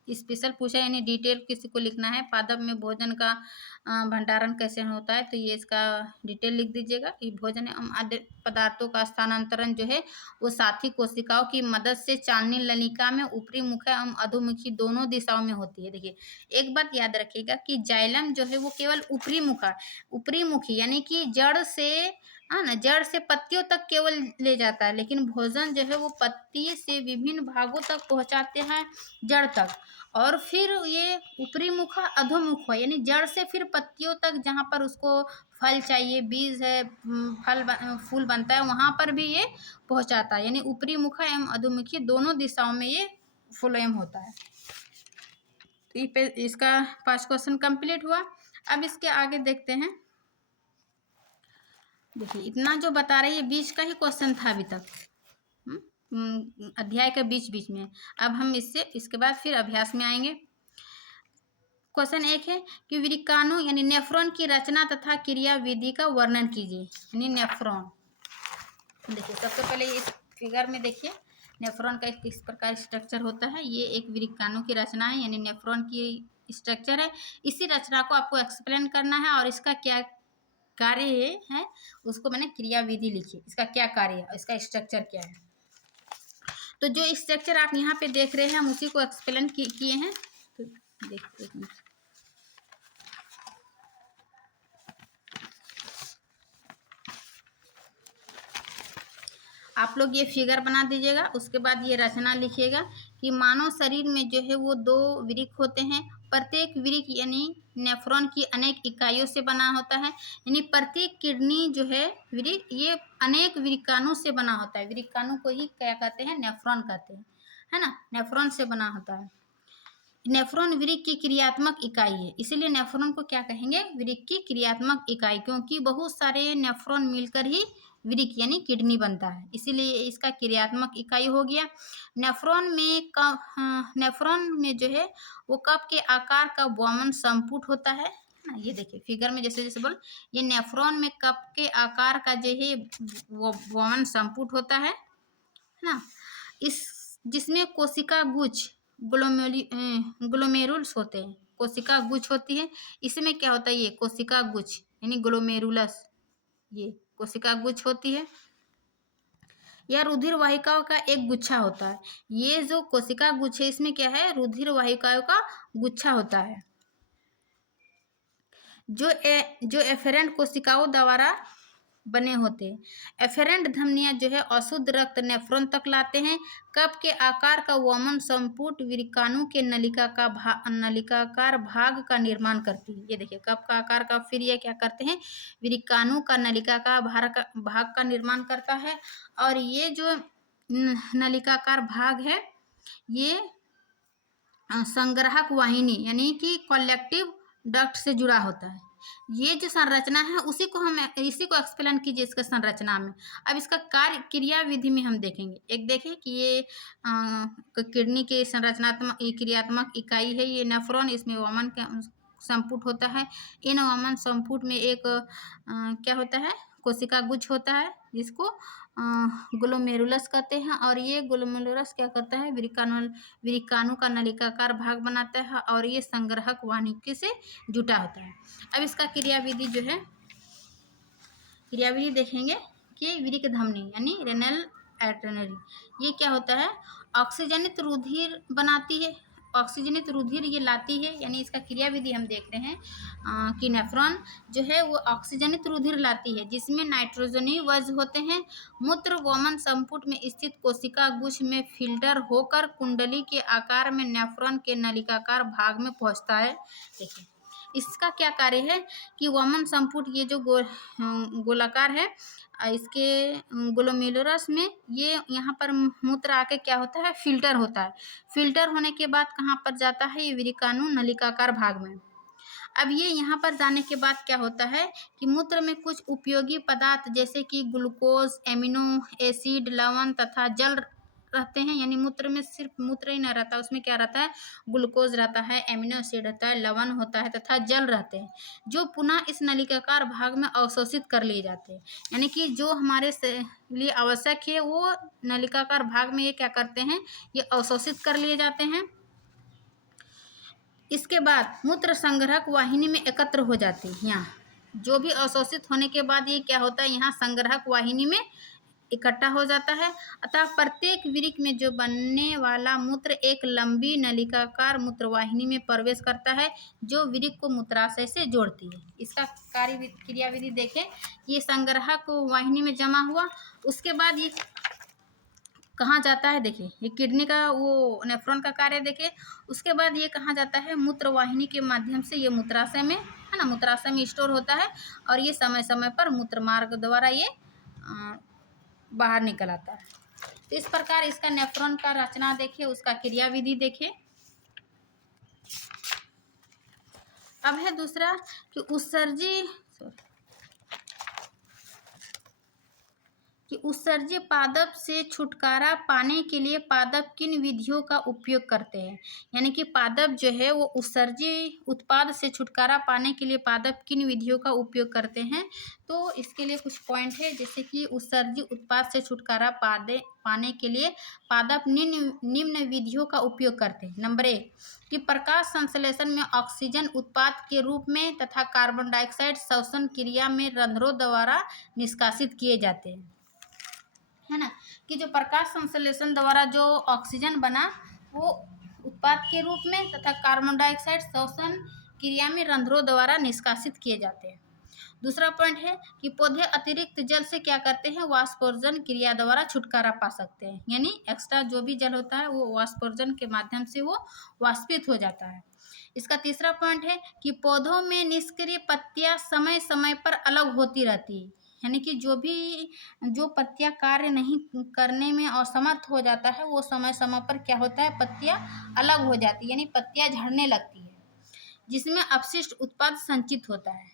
स्पेशल पूछा, यानी डिटेल किसी को लिखना है, पादप में भोजन का भंडारण कैसे होता है। तो ये इसका डिटेल लिख दीजिएगा कि भोजन एवं आद्य पदार्थों का स्थानांतरण जो है वो साथी कोशिकाओं की मदद से चालनी नलिका में ऊपरी मुखी एवं अधोमुखी दोनों दिशाओं में होती है। देखिए, एक बात याद रखिएगा कि जाइलम जो है वो केवल ऊपरी मुखी यानी कि जड़ से ना, जड़ से पत्तियों तक केवल ले जाता है, लेकिन भोजन जो है वो पत्ती से विभिन्न भागों तक पहुंचाते हैं, जड़ तक। और फिर ये ऊपरी मुखा अधोमुख है, यानी जड़ से फिर पत्तियों तक, जहाँ पर उसको फल चाहिए, बीज है, फूल बनता है, वहाँ पर भी ये पहुँचाता है। यानी ऊपरी मुखा एवं अधोमुखी दोनों दिशाओं में ये फ्लोएम होता है। तो इसका 5 क्वेश्चन कंप्लीट हुआ। अब इसके आगे देखते हैं। देखिए, इतना जो बता रही है बीच का ही क्वेश्चन था अभी तक, अध्याय के बीच में। अब हम इसके बाद फिर अभ्यास में आएंगे। क्वेश्चन 1 है कि वृक्काणु यानी नेफ्रॉन की रचना तथा क्रिया विधि का वर्णन कीजिए। यानी नेफ्रॉन, देखिए सबसे पहले इस फिगर में देखिए नेफ्रॉन का किस प्रकार स्ट्रक्चर होता है। ये एक वृक्काणु की रचना है, यानी नेफ्रॉन की स्ट्रक्चर है। इसी रचना को आपको एक्सप्लेन करना है, और इसका क्या कार्य है उसको मैंने क्रिया विधि लिखी, इसका क्या कार्य है, इसका स्ट्रक्चर क्या है। तो जो स्ट्रक्चर आप यहाँ पे देख रहे हैं हम उसी को एक्सप्लेन किए हैं। तो देखिए, आप लोग ये फिगर बना दीजिएगा। उसके बाद ये रचना लिखिएगा कि मानव शरीर में जो है वो 2 वृक्क होते हैं। प्रत्येक वृक्क यानी नेफ्रॉन की अनेक इकाइयों से बना होता है। यानी प्रत्येक किडनी जो है वृक्क, ये अनेक वृक्काणु से बना होता है। वृक्काणु को ही क्या कहते हैं, नेफ्रॉन कहते हैं, है ना। नेफ्रॉन से बना होता है। नेफ्रॉन वृक्क की क्रियात्मक इकाई है, इसीलिए नेफ्रॉन को क्या कहेंगे, वृक्क की क्रियात्मक इकाई, क्योंकि बहुत सारे नेफ्रॉन मिलकर ही वृक्क यानी किडनी बनता है, इसीलिए इसका क्रियात्मक इकाई हो गया। नेफ्रॉन में जो है वो कप के आकार का वोमन संपुट होता है ना, ये देखिए फिगर में जैसे जैसे बोल, ये नेफ्रॉन में कप के आकार का जो है वो वोमन संपुट होता है ना, इस जिसमें कोशिका गुच्छ ग्लोमेरुल्स होते हैं, कोशिका गुच्छ होती है, इसमें क्या होता है, ये कोशिका गुच्छ यानी ग्लोमेरुलस, ये कोशिका गुच्छ होती है। यह रुधिर वाहिकाओं का एक गुच्छा होता है। ये जो कोशिका गुच्छ है इसमें क्या है, रुधिर वाहिकाओं का गुच्छा होता है जो एफेरेंट कोशिकाओं द्वारा बने होते हैं। एफेरेंट धमनियां जो है अशुद्ध रक्त नेफ्रॉन तक लाते हैं। कप के आकार का वोमन संपुट विरिकाणु के नलिकाकार भाग का निर्माण करती है। ये देखिए कप का आकार का, फिर ये क्या करते हैं, विरिकाणु का नलिकाकार भाग का निर्माण करता है। और ये जो नलिकाकार भाग है ये संग्राहक वाहिनी यानी कि कलेक्टिव डक्ट से जुड़ा होता है। ये जो संरचना है इसी को एक्सप्लेन कीजिए इसका संरचना में। अब इसका कार्य क्रिया विधि में हम देखेंगे। एक देखें कि ये किडनी के संरचनात्मक क्रियात्मक इकाई है ये नेफ्रॉन, इसमें वमन का संपुट होता है। इन वमन संपुट में एक क्या होता है, कोशिका गुच्छ होता है जिसको ग्लोमेरुलस कहते हैं। और ये ग्लोमेरुलस क्या करता है, विरिकाणु का नलिकाकार भाग बनाता है और ये संग्राहक वाहिनी से जुटा होता है। अब इसका क्रियाविधि जो है, क्रियाविधि देखेंगे कि वृक्क धमनी यानी रेनल आर्टरी, ये क्या होता है, ऑक्सीजनित रुधिर बनाती है, ऑक्सीजनित रुधिर ये लाती है, यानी इसका क्रियाविधि हम देख रहे हैं कि नेफ्रॉन जो है वो ऑक्सीजनित रुधिर लाती है जिसमें नाइट्रोजनी वज्र होते हैं। मूत्र वोमन संपुट में स्थित कोशिका गुच्छ में फिल्टर होकर कुंडली के आकार में नेफ्रॉन के नलिकाकार भाग में पहुंचता है। देखिए इसका क्या कार्य है कि वोमन संपुट ये जो गोलाकार है इसके ग्लोमेरुलस में ये यहाँ पर मूत्र आके क्या होता है, फिल्टर होता है। फिल्टर होने के बाद कहाँ पर जाता है, ये विरिकाणु नलिकाकार भाग में। अब ये यहाँ पर जाने के बाद क्या होता है कि मूत्र में कुछ उपयोगी पदार्थ जैसे कि ग्लूकोज, एमिनो एसिड, लवण तथा जल रहते हैं। यानी मूत्र में सिर्फ मूत्र ही नहीं रहता, उसमें क्या रहता है, ग्लूकोज रहता है, एमिनो एसिड रहता है, लवण होता है तथा जल रहते हैं जो पुनः इस नलिकाकार भाग में अवशोषित कर लिए जाते हैं। यानी कि जो हमारे लिए आवश्यक है वो नलिकाकार भाग में ये क्या करते हैं, ये अवशोषित कर लिए जाते हैं। इसके बाद मूत्र संग्राहक वाहिनी में एकत्र हो जाती है। यहाँ जो भी अवशोषित होने के बाद ये क्या होता है, यहाँ संग्राहक वाहिनी में इकट्ठा हो जाता है। अतः प्रत्येक वृक्क में जो बनने वाला मूत्र एक लंबी नलिकाकार मूत्रवाहिनी में प्रवेश करता है जो वृक्क को मूत्राशय से जोड़ती है। इसका कार्य क्रियाविधि देखें, ये संग्राहक वाहिनी में जमा हुआ, उसके बाद ये कहाँ जाता है, देखिए ये किडनी का वो नेफ्रॉन का कार्य देखिए। उसके बाद ये कहाँ जाता है, मूत्रवाहिनी के माध्यम से ये मूत्राशय में है ना, मूत्राशय में स्टोर होता है और ये समय समय पर मूत्र मार्ग द्वारा ये बाहर निकल आता है। तो इस प्रकार इसका नेफ्रॉन का रचना देखिए, उसका क्रियाविधि देखिए। अब है दूसरा कि उत्सर्जी पादप से छुटकारा पाने के लिए पादप किन विधियों का उपयोग करते हैं। यानी कि पादप जो है वो उत्सर्जी उत्पाद से छुटकारा पाने के लिए पादप किन विधियों का उपयोग करते हैं। तो इसके लिए कुछ पॉइंट है, जैसे कि उत्सर्जी उत्पाद से छुटकारा पाने के लिए पादप निम्न विधियों का उपयोग करते हैं। नंबर 1 कि प्रकाश संश्लेषण में ऑक्सीजन उत्पाद के रूप में तथा कार्बन डाइऑक्साइड श्वसन क्रिया में रंध्रों द्वारा निष्कासित किए जाते हैं, है ना, कि जो प्रकाश संश्लेषण द्वारा जो ऑक्सीजन बना वो उत्पाद के रूप में तथा कार्बन डाइऑक्साइड श्वसन क्रिया में रंध्रों द्वारा निष्कासित किए जाते हैं। दूसरा पॉइंट है कि पौधे अतिरिक्त जल से क्या करते हैं, वाष्पोर्जन क्रिया द्वारा छुटकारा पा सकते हैं। यानी एक्स्ट्रा जो भी जल होता है वो वाष्पोर्जन के माध्यम से वो वाष्पित हो जाता है। इसका तीसरा पॉइंट है कि पौधों में निष्क्रिय पत्तियां समय समय पर अलग होती रहती है। यानी कि जो पत्तियां कार्य नहीं करने में असमर्थ हो जाता है वो समय समय पर क्या होता है, पत्तियां अलग हो जाती है, यानी पत्तियां झड़ने लगती है जिसमें अपशिष्ट उत्पाद संचित होता है।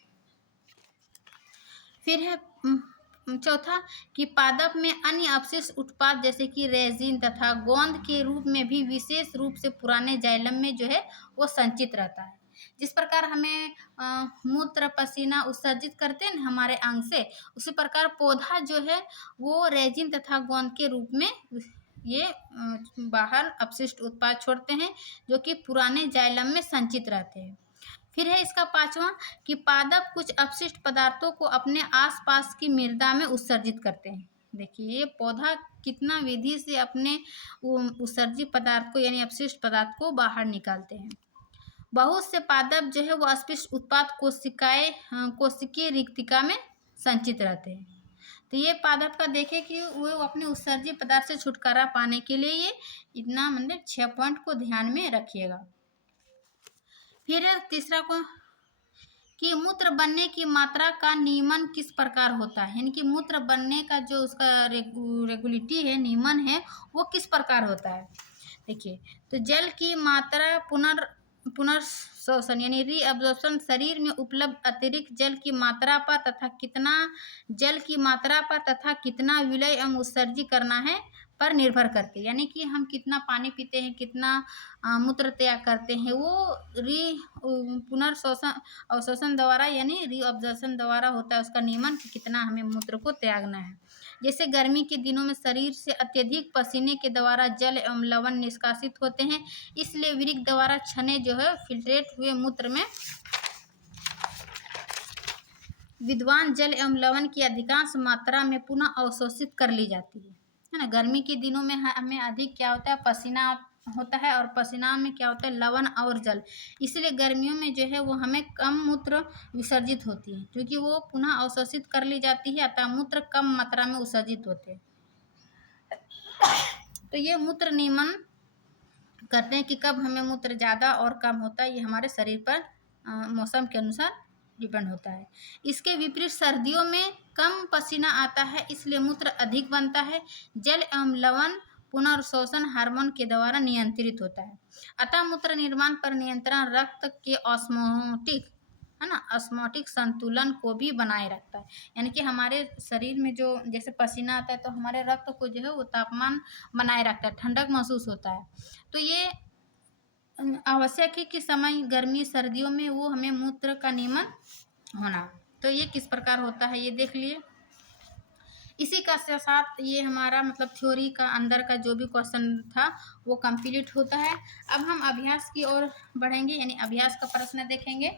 फिर है चौथा कि पादप में अन्य अपशिष्ट उत्पाद जैसे कि रेजिन तथा गोंद के रूप में भी विशेष रूप से पुराने जाइलम में जो है वो संचित रहता है। जिस प्रकार हमें मूत्र पसीना उत्सर्जित करते हैं हमारे अंग से, उसी प्रकार पौधा जो है वो रेजिन तथा गोंद के रूप में ये बाहर अपशिष्ट उत्पाद छोड़ते हैं जो कि पुराने जाइलम में संचित रहते हैं। फिर है इसका पांचवा कि पादप कुछ अपशिष्ट पदार्थों को अपने आसपास की मृदा में उत्सर्जित करते हैं। देखिए ये पौधा कितना विधि से अपने उत्सर्जित पदार्थ को यानी अपशिष्ट पदार्थ को बाहर निकालते हैं। बहुत से पादप जो है वो अपशिष्ट उत्पाद कोशिकीय रिक्तिका में संचित रहते हैं। तो ये पादप का देखें कि वो अपने उत्सर्जित पदार्थ से छुटकारा पाने के लिए ये इतना मतलब 6 पॉइंट को ध्यान में रखिएगा। फिर तीसरा को कि मूत्र बनने की मात्रा का नियमन किस प्रकार होता है, यानी कि मूत्र बनने का जो उसका रेगुलिटी है, नियमन है, वो किस प्रकार होता है। देखिए तो जल की मात्रा पुनर्शोषण यानी रीअब्जॉर्प्शन शरीर में उपलब्ध अतिरिक्त जल की मात्रा पर तथा कितना विलय एवं उत्सर्जित करना है पर निर्भर करते, यानी कि हम कितना पानी पीते हैं, कितना मूत्र त्याग करते हैं, वो पुनर्शोषण अवशोषण द्वारा यानी रीअब्जॉर्प्शन द्वारा होता है उसका नियमन कि कितना हमें मूत्र को त्यागना है। जैसे गर्मी के दिनों में शरीर से अत्यधिक पसीने के द्वारा जल एवं लवण निष्कासित होते हैं, इसलिए वृक्क द्वारा छने जो है फिल्ट्रेट हुए मूत्र में विद्वान जल एवं लवण की अधिकांश मात्रा में पुनः अवशोषित कर ली जाती है ना। गर्मी के दिनों में हमें अधिक क्या होता है, पसीना होता है और पसीना में क्या होता है, लवण और जल, इसलिए गर्मियों में जो है वो हमें कम मूत्र विसर्जित होती है क्योंकि वो पुनः अवशोषित कर ली जाती है, अतः मूत्र कम मात्रा में विसर्जित होते हैं। तो ये मूत्र नियमन करते हैं कि कब हमें मूत्र ज़्यादा और कम होता है, ये हमारे शरीर पर मौसम के अनुसार डिपेंड होता है। इसके विपरीत सर्दियों में कम पसीना आता है इसलिए मूत्र अधिक बनता है। जल एवं लवण पुनर्शोषण हार्मोन के द्वारा नियंत्रित होता है, अतः मूत्र निर्माण पर नियंत्रण रक्त के ऑस्मोटिक है ना ऑस्मोटिक संतुलन को भी बनाए रखता है, यानी कि हमारे शरीर में जो जैसे पसीना आता है तो हमारे रक्त को जो है वो तापमान बनाए रखता है, ठंडक महसूस होता है। तो ये आवश्यक है कि समय गर्मी सर्दियों में वो हमें मूत्र का नियमन होना। तो ये किस प्रकार होता है ये देख लिए। इसी का साथ ये हमारा मतलब थ्योरी का अंदर का जो भी क्वेश्चन था वो कंप्लीट होता है। अब हम अभ्यास की ओर बढ़ेंगे, यानी अभ्यास का प्रश्न देखेंगे।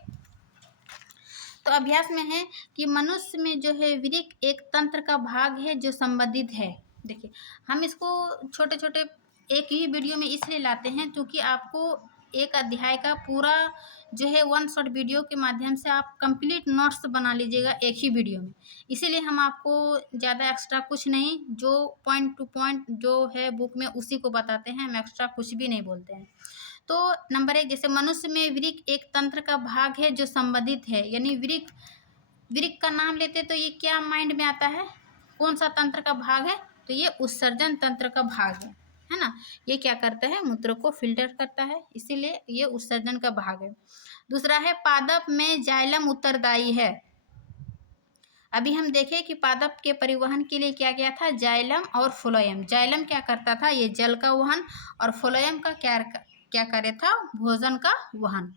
तो अभ्यास में है कि मनुष्य में जो है वृक्क एक तंत्र का भाग है जो संबंधित है। देखिए हम इसको छोटे छोटे एक ही वीडियो में इसलिए लाते हैं क्योंकि आपको एक अध्याय का पूरा जो है वन शॉट वीडियो के माध्यम से आप कंप्लीट नोट्स बना लीजिएगा एक ही वीडियो में, इसीलिए हम आपको ज़्यादा एक्स्ट्रा कुछ नहीं, जो पॉइंट टू पॉइंट जो है बुक में उसी को बताते हैं, हम एक्स्ट्रा कुछ भी नहीं बोलते हैं। तो नंबर 1, जैसे मनुष्य में वृक्क एक तंत्र का भाग है जो संबंधित है, यानी वृक्क का नाम लेते तो ये क्या माइंड में आता है, कौन सा तंत्र का भाग है, तो ये उत्सर्जन तंत्र का भाग है ना। ये क्या करता है, मूत्र को फिल्टर करता है, इसीलिए ये उत्सर्जन का भाग है। दूसरा है पादप में जाइलम उत्तरदायी है। अभी हम देखें कि पादप के परिवहन के लिए क्या क्या था, जाइलम और फ्लोएम। जाइलम क्या करता था, ये जल का वहन, और फ्लोएम का क्या कार्य था, भोजन का वहन।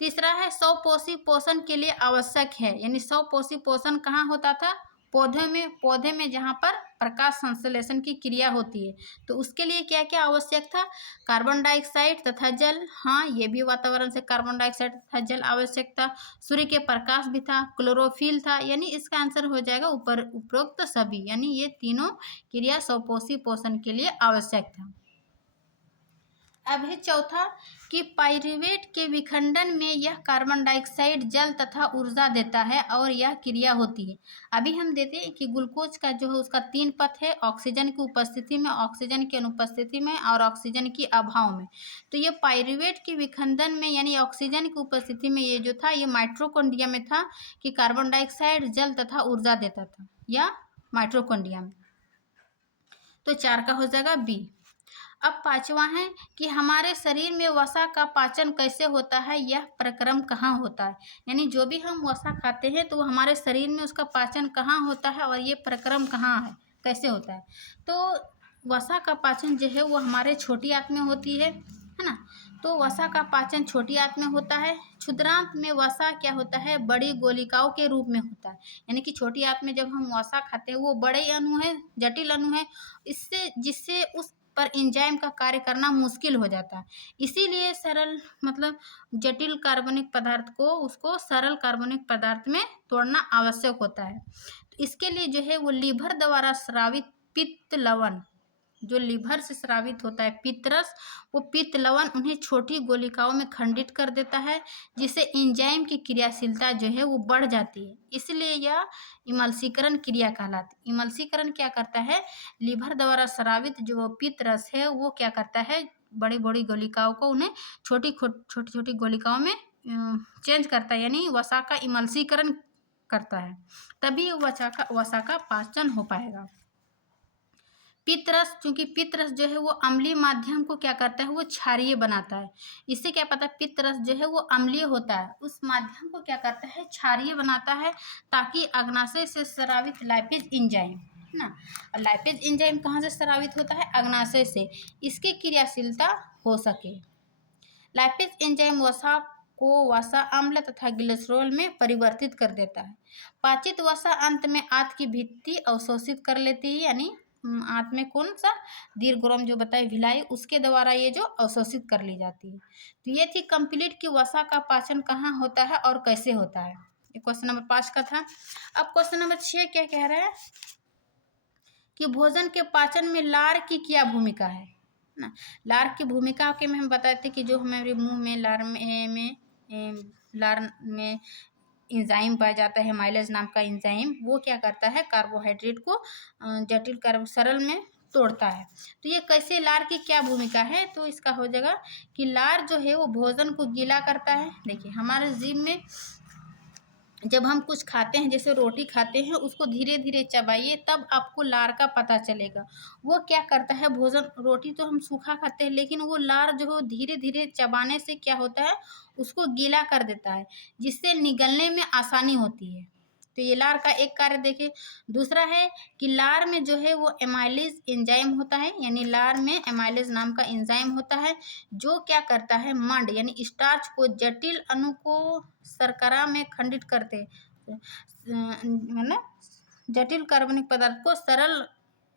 तीसरा है स्वपोषी पोषण के लिए आवश्यक है, यानी स्वपोषी पोषण कहाँ होता था, पौधे में जहाँ पर प्रकाश संश्लेषण की क्रिया होती है, तो उसके लिए क्या क्या आवश्यक था, कार्बन डाइऑक्साइड तथा जल, हाँ ये भी वातावरण से कार्बन डाइऑक्साइड तथा जल आवश्यक था, सूर्य के प्रकाश भी था, क्लोरोफिल था, यानी इसका आंसर हो जाएगा उपरोक्त सभी, यानी ये तीनों क्रिया स्वपोषी पोषण के लिए आवश्यक था। अब है चौथा कि पाइरूवेट के विखंडन में यह कार्बन डाइऑक्साइड जल तथा ऊर्जा देता है और यह क्रिया होती है। अभी हम देते हैं कि ग्लूकोज का जो है उसका 3 पथ है, ऑक्सीजन की उपस्थिति में, ऑक्सीजन की अनुपस्थिति में और ऑक्सीजन की अभाव में। तो ये पाइरूवेट के विखंडन में यानी ऑक्सीजन की उपस्थिति में ये जो था ये माइटोकॉन्ड्रिया में था कि कार्बन डाइऑक्साइड जल तथा ऊर्जा देता था, या माइटोकॉन्ड्रिया में। तो 4 का हो जाएगा बी। अब पांचवा है कि हमारे शरीर में वसा का पाचन कैसे होता है, यह प्रक्रम कहाँ होता है। यानी जो भी हम वसा खाते हैं तो हमारे शरीर में उसका पाचन कहाँ होता है और ये प्रक्रम कहाँ है, कैसे होता है। तो वसा का पाचन जो है वो हमारे छोटी आंत में होती है ना। तो वसा का पाचन छोटी आंत में होता है। क्षुद्रांत में वसा क्या होता है, बड़ी गोलिकाओं के रूप में होता है। यानी कि छोटी आंत में जब हम वसा खाते हैं वो बड़े अणु है, जटिल अणु है, इससे जिससे उस पर एंजाइम का कार्य करना मुश्किल हो जाता है। इसीलिए सरल मतलब जटिल कार्बनिक पदार्थ को उसको सरल कार्बनिक पदार्थ में तोड़ना आवश्यक होता है। तो इसके लिए जो है वो लीवर द्वारा स्रावित पित्त लवण, जो लीवर से स्रावित होता है पित्तरस, वो पित्त लवण उन्हें छोटी गोलिकाओं में खंडित कर देता है, जिससे एंजाइम की क्रियाशीलता जो है वो बढ़ जाती है। इसलिए यह इमल्सीकरण क्रिया कहलाती है। इमल्सीकरण क्या करता है, लीवर द्वारा स्रावित जो पित्त रस है वो क्या करता है, बड़ी बड़ी गोलिकाओं को उन्हें छोटी छोटी गोलिकाओं में चेंज करता है, यानी वसा का इमल्सीकरण करता है, तभी वसा का पाचन हो पाएगा। पित्तरस, चूंकि पित्तरस जो है वो अम्लीय माध्यम को क्या करता है, वो क्षारीय बनाता है। इससे क्या पता, पित्तरस जो है वो अम्लीय होता है, उस माध्यम को क्या करता है, क्षारीय बनाता है, ताकि अग्नाशय से स्रावित लाइपेज एंजाइम है ना। और लाइपेज एंजाइम कहाँ से स्रावित होता है, अग्नाशय से, इसकी क्रियाशीलता हो सके। लाइपेज एंजाइम वसा को वसा अम्ल तथा ग्लिसरॉल में परिवर्तित कर देता है। पाचित वसा अंत में आंत की भित्ति अवशोषित कर लेती है, यानी आंत में कौन सा दीर्घोरम जो बताए भिलाई, उसके द्वारा ये जो अवशोषित कर ली जाती है। तो ये थी कंप्लीट कि वसा का पाचन कहाँ होता है और कैसे होता है। ये क्वेश्चन नंबर 5 का था। अब क्वेश्चन नंबर 6 क्या कह रहा है कि भोजन के पाचन में लार की क्या भूमिका है ना। लार की भूमिका के में हम बताते कि जो हमारे मुंह में लार में इंजाइम पाया जाता है, माइलेज नाम का इंजाइम, वो क्या करता है, कार्बोहाइड्रेट को जटिल कार्ब सरल में तोड़ता है। तो ये कैसे, लार की क्या भूमिका है, तो इसका हो जाएगा कि लार जो है वो भोजन को गीला करता है। देखिए हमारे जीभ में जब हम कुछ खाते हैं, जैसे रोटी खाते हैं, उसको धीरे धीरे चबाइए, तब आपको लार का पता चलेगा। वो क्या करता है, भोजन, रोटी तो हम सूखा खाते हैं, लेकिन वो लार जो है धीरे धीरे चबाने से क्या होता है, उसको गीला कर देता है, जिससे निगलने में आसानी होती है। तो ये लार का एक कार्य देखें। दूसरा है कि लार में जो है वो एमाइलेज एंजाइम होता है, यानी लार में एमाइलेज नाम का एंजाइम होता है, जो क्या करता है, मंड यानी स्टार्च को जटिल अणु को शर्करा में खंडित करते मतलब जटिल कार्बनिक पदार्थ को सरल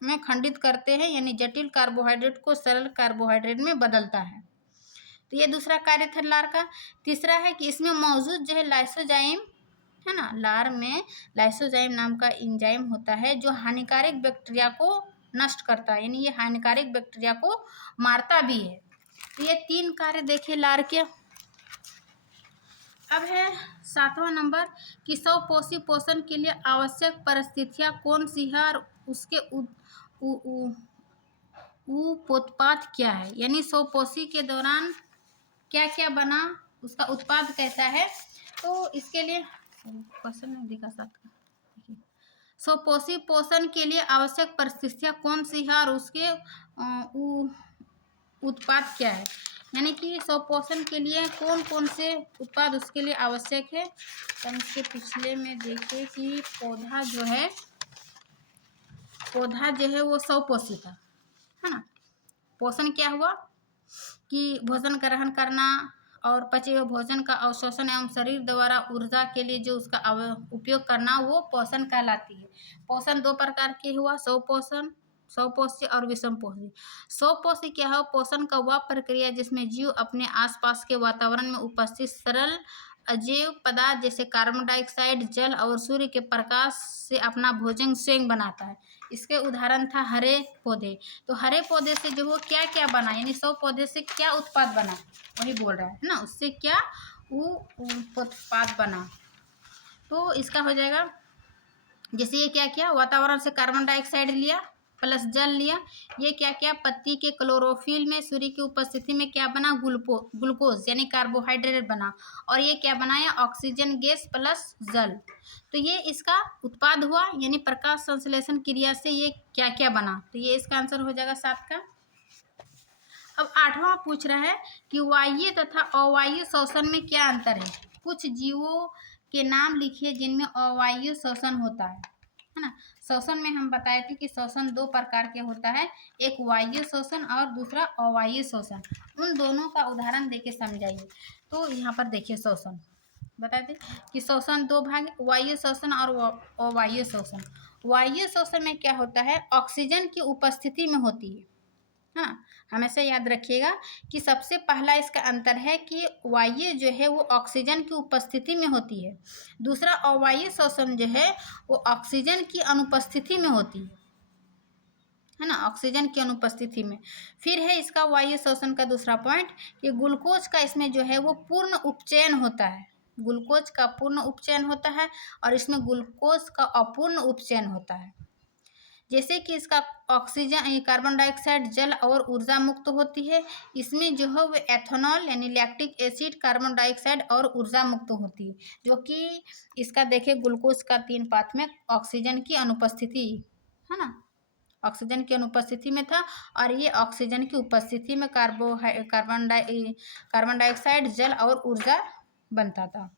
में खंडित करते हैं, यानी जटिल कार्बोहाइड्रेट को सरल कार्बोहाइड्रेट में बदलता है। तो ये दूसरा कार्य था लार का। तीसरा है कि इसमें मौजूद जो है लाइसोजाइम है ना, लार में लाइसोजाइम नाम का एंजाइम होता है, जो हानिकारक बैक्टीरिया को नष्ट करता है, यानी ये हानिकारक बैक्टीरिया को मारता भी है। तो ये 3 कार्य देखे लार के। अब है 7वां नंबर कि स्वपोषी पोषण के लिए आवश्यक परिस्थितियां कौन सी है और उसके उपोत्पाद क्या है, यानी स्वपोषी के दौरान क्या क्या बना, उसका उत्पाद कैसा है। तो इसके लिए क्वेश्चन नहीं दिखा सकता। स्वपोषी पोषण के लिए आवश्यक परिस्थितियां कौन सी है और उसके उत्पाद क्या है, यानी कि स्वपोषण के लिए कौन कौन से उत्पाद उसके लिए आवश्यक है। तो हम इसके पिछले में देखें कि पौधा जो है वो स्वपोषी था, है ना। पोषण क्या हुआ कि भोजन ग्रहण करना और पचे हुए भोजन का अवशोषण एवं शरीर द्वारा ऊर्जा के लिए जो उसका उपयोग करना, वो पोषण कहलाती है। पोषण 2 प्रकार के हुआ, स्वपोषी और विषमपोषी। स्वपोषी क्या है, पोषण का वह प्रक्रिया जिसमें जीव अपने आसपास के वातावरण में उपस्थित सरल अजैव पदार्थ जैसे कार्बन डाइऑक्साइड, जल और सूर्य के प्रकाश से अपना भोजन स्वयं बनाता है। इसके उदाहरण था हरे पौधे। तो हरे पौधे से जो वो क्या क्या बना, यानी सौ पौधे से क्या उत्पाद बना, वही बोल रहा है ना, उससे क्या वो उत्पाद बना। तो इसका हो जाएगा, जैसे ये क्या किया, वातावरण से कार्बन डाइऑक्साइड लिया प्लस जल लिया, ये क्या क्या, पत्ती के क्लोरोफिल में सूर्य की उपस्थिति में क्या बना, ग्लूकोज यानी कार्बोहाइड्रेट बना, और ये क्या बनाया, ऑक्सीजन गैस प्लस जल। तो ये इसका उत्पाद हुआ, यानी प्रकाश संश्लेषण क्रिया से ये क्या क्या बना। तो ये इसका आंसर हो जाएगा 7 का। अब 8वां पूछ रहा है कि वाह्य तथा अवाह्य श्वसन में क्या अंतर है। कुछ जीवों के नाम लिखिए जिनमें अवाह्य श्वसन होता है ना। श्वसन में हम बताए थे कि श्वसन 2 प्रकार के होता है, एक वाह्य श्वसन और दूसरा अवाह्य श्वसन। उन दोनों का उदाहरण देके समझाइए। तो यहाँ पर देखिए श्वसन बताए थे कि श्वसन 2 भाग, वाह्य श्वसन और अवाह्य श्वसन। वाह्य श्वसन में क्या होता है, ऑक्सीजन की उपस्थिति में होती है। हाँ, हमेशा याद रखिएगा कि सबसे पहला इसका अंतर है कि वाह्य जो है वो ऑक्सीजन की उपस्थिति में होती है, दूसरा अवाह्य श्वसन जो है वो ऑक्सीजन की अनुपस्थिति में होती है ना, ऑक्सीजन की अनुपस्थिति में। फिर है इसका वाह्य श्वसन का दूसरा पॉइंट कि ग्लूकोज का इसमें जो है वो पूर्ण उपचयन होता है, ग्लूकोज का पूर्ण उपचयन होता है और इसमें ग्लूकोज का अपूर्ण उपचयन होता है। जैसे कि इसका ऑक्सीजन, कार्बन डाइऑक्साइड, जल और ऊर्जा मुक्त होती है, इसमें जो है वो एथेनॉल यानी लैक्टिक एसिड, कार्बन डाइऑक्साइड और ऊर्जा मुक्त होती है। जो कि इसका देखिए ग्लूकोज का 3 पाथ में ऑक्सीजन की अनुपस्थिति है ना, ऑक्सीजन की अनुपस्थिति में था और ये ऑक्सीजन की उपस्थिति में कार्बन डाइऑक्साइड, जल और ऊर्जा बनता था।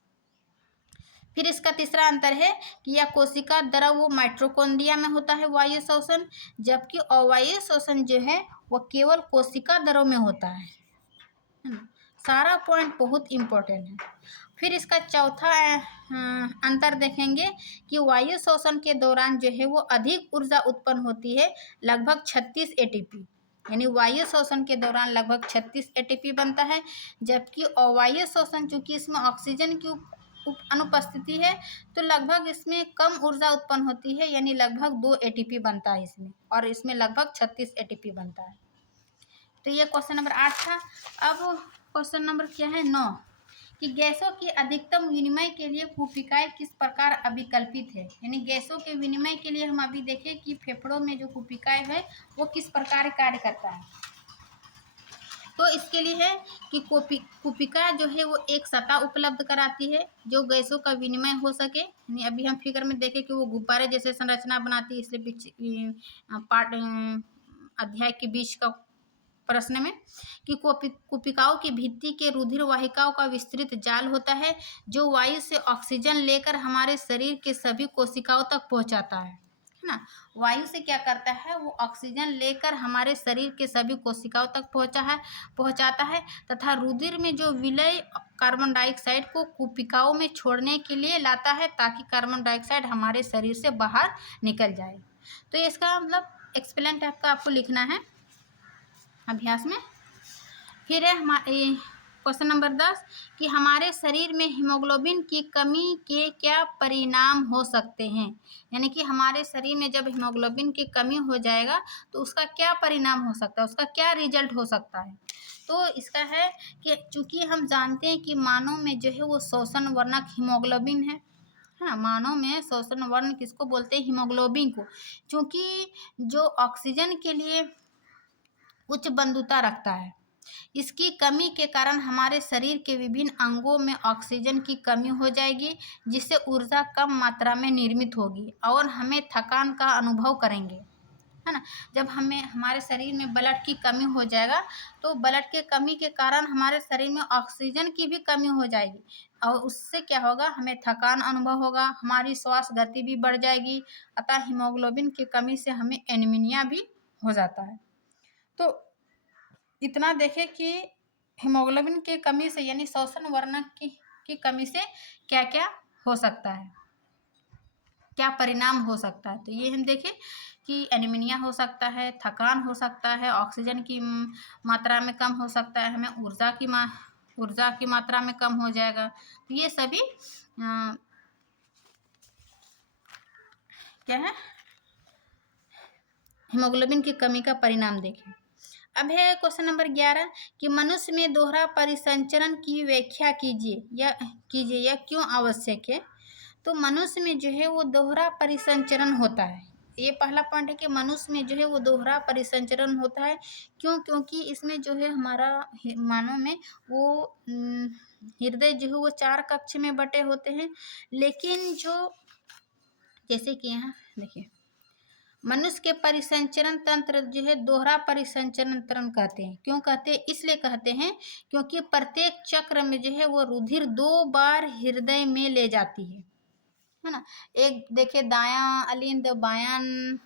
फिर इसका तीसरा अंतर है कि यह कोशिका द्रव वो माइटोकॉन्ड्रिया में होता है वायु श्वसन, जबकि अवायु श्वसन जो है वो केवल कोशिका द्रव में होता है ना। सारा पॉइंट बहुत इम्पोर्टेंट है। फिर इसका चौथा अंतर देखेंगे कि वायु श्वसन के दौरान जो है वो अधिक ऊर्जा उत्पन्न होती है, लगभग 36 एटीपी, यानी वायु श्वसन के दौरान लगभग 36 एटीपी बनता है, जबकि अवायु श्वसन चूंकि इसमें ऑक्सीजन की अनुपस्थिति है तो लगभग इसमें कम ऊर्जा उत्पन्न होती है, यानी लगभग 2 एटीपी बनता है इसमें, और इसमें लगभग 36 एटीपी बनता है। तो ये क्वेश्चन नंबर 8 था। अब क्वेश्चन नंबर क्या है 9 कि गैसों की अधिकतम विनिमय के लिए कूपिकाएं किस प्रकार अभिकल्पित है, यानी गैसों के विनिमय के लिए हम अभी देखें कि फेफड़ों में जो कूपिकाएं है वो किस प्रकार कार्य करता है। तो इसके लिए है कि कूपिका जो है वो एक सतह उपलब्ध कराती है जो गैसों का विनिमय हो सके, यानी अभी हम फिगर में देखें कि वो गुब्बारे जैसे संरचना बनाती है, इसलिए पार्ट अध्याय के बीच का प्रश्न में कि कूपिकाओं की भित्ति के रुधिर वाहिकाओं का विस्तृत जाल होता है जो वायु से ऑक्सीजन लेकर हमारे शरीर के सभी कोशिकाओं तक पहुंचाता है ना। वायु से क्या करता है, वो ऑक्सीजन लेकर हमारे शरीर के सभी कोशिकाओं तक पहुंचाता है तथा रुधिर में जो विलय कार्बन डाइऑक्साइड को कूपिकाओं में छोड़ने के लिए लाता है ताकि कार्बन डाइऑक्साइड हमारे शरीर से बाहर निकल जाए। तो इसका मतलब एक्सप्लेन टाइप का आपको लिखना है अभ्यास में। फिर है हमारे क्वेश्चन नंबर 10 कि हमारे शरीर में हीमोग्लोबिन की कमी के क्या परिणाम हो सकते हैं, यानी कि हमारे शरीर में जब हीमोग्लोबिन की कमी हो जाएगा तो उसका क्या परिणाम हो सकता है, उसका क्या रिजल्ट हो सकता है। तो इसका है कि चूंकि हम जानते हैं कि मानव में जो है वो शोषण वर्णक हीमोग्लोबिन है ना, मानव में शोषण वर्ण किसको बोलते हैं, हीमोग्लोबिन को, चूंकि जो ऑक्सीजन के लिए उच्च बंधुता रखता है, इसकी कमी के कारण हमारे शरीर के विभिन्न अंगों में ऑक्सीजन की कमी हो जाएगी जिससे ऊर्जा कम मात्रा में निर्मित होगी और हमें थकान का अनुभव करेंगे, है ना। जब हमें हमारे शरीर में ब्लड की कमी हो जाएगा तो ब्लड के कमी के कारण हमारे शरीर में ऑक्सीजन की भी कमी हो जाएगी और उससे क्या होगा, हमें थकान अनुभव होगा, हमारी श्वास गति भी बढ़ जाएगी। अतः हीमोग्लोबिन की कमी से हमें एनीमिया भी हो जाता है। तो इतना देखें कि हीमोग्लोबिन की कमी से यानी शोषण वर्णक की कमी से क्या क्या हो सकता है, क्या परिणाम हो सकता है। तो ये हम देखें कि एनीमिया हो सकता है, थकान हो सकता है, ऑक्सीजन की मात्रा में कम हो सकता है, हमें ऊर्जा की मात्रा में कम हो जाएगा। तो ये सभी क्या है, हीमोग्लोबिन की कमी का परिणाम देखें। अब है क्वेश्चन नंबर 11 कि मनुष्य में दोहरा परिसंचरण की व्याख्या कीजिए यह क्यों आवश्यक है। तो मनुष्य में जो है वो दोहरा परिसंचरण होता है। ये पहला पॉइंट है कि मनुष्य में जो है वो दोहरा परिसंचरण होता है। क्यों, क्योंकि इसमें जो है हमारा मानव में वो हृदय जो है वो 4 कक्ष में बटे होते हैं, लेकिन जो जैसे कि यहाँ देखिए मनुष्य के परिसंचरण तंत्र जो है दोहरा परिसंचरण तंत्र कहते हैं। क्यों कहते हैं? इसलिए कहते हैं क्योंकि प्रत्येक चक्र में जो है वो रुधिर 2 बार हृदय में ले जाती है ना। एक देखिए दायां अलिंद बायां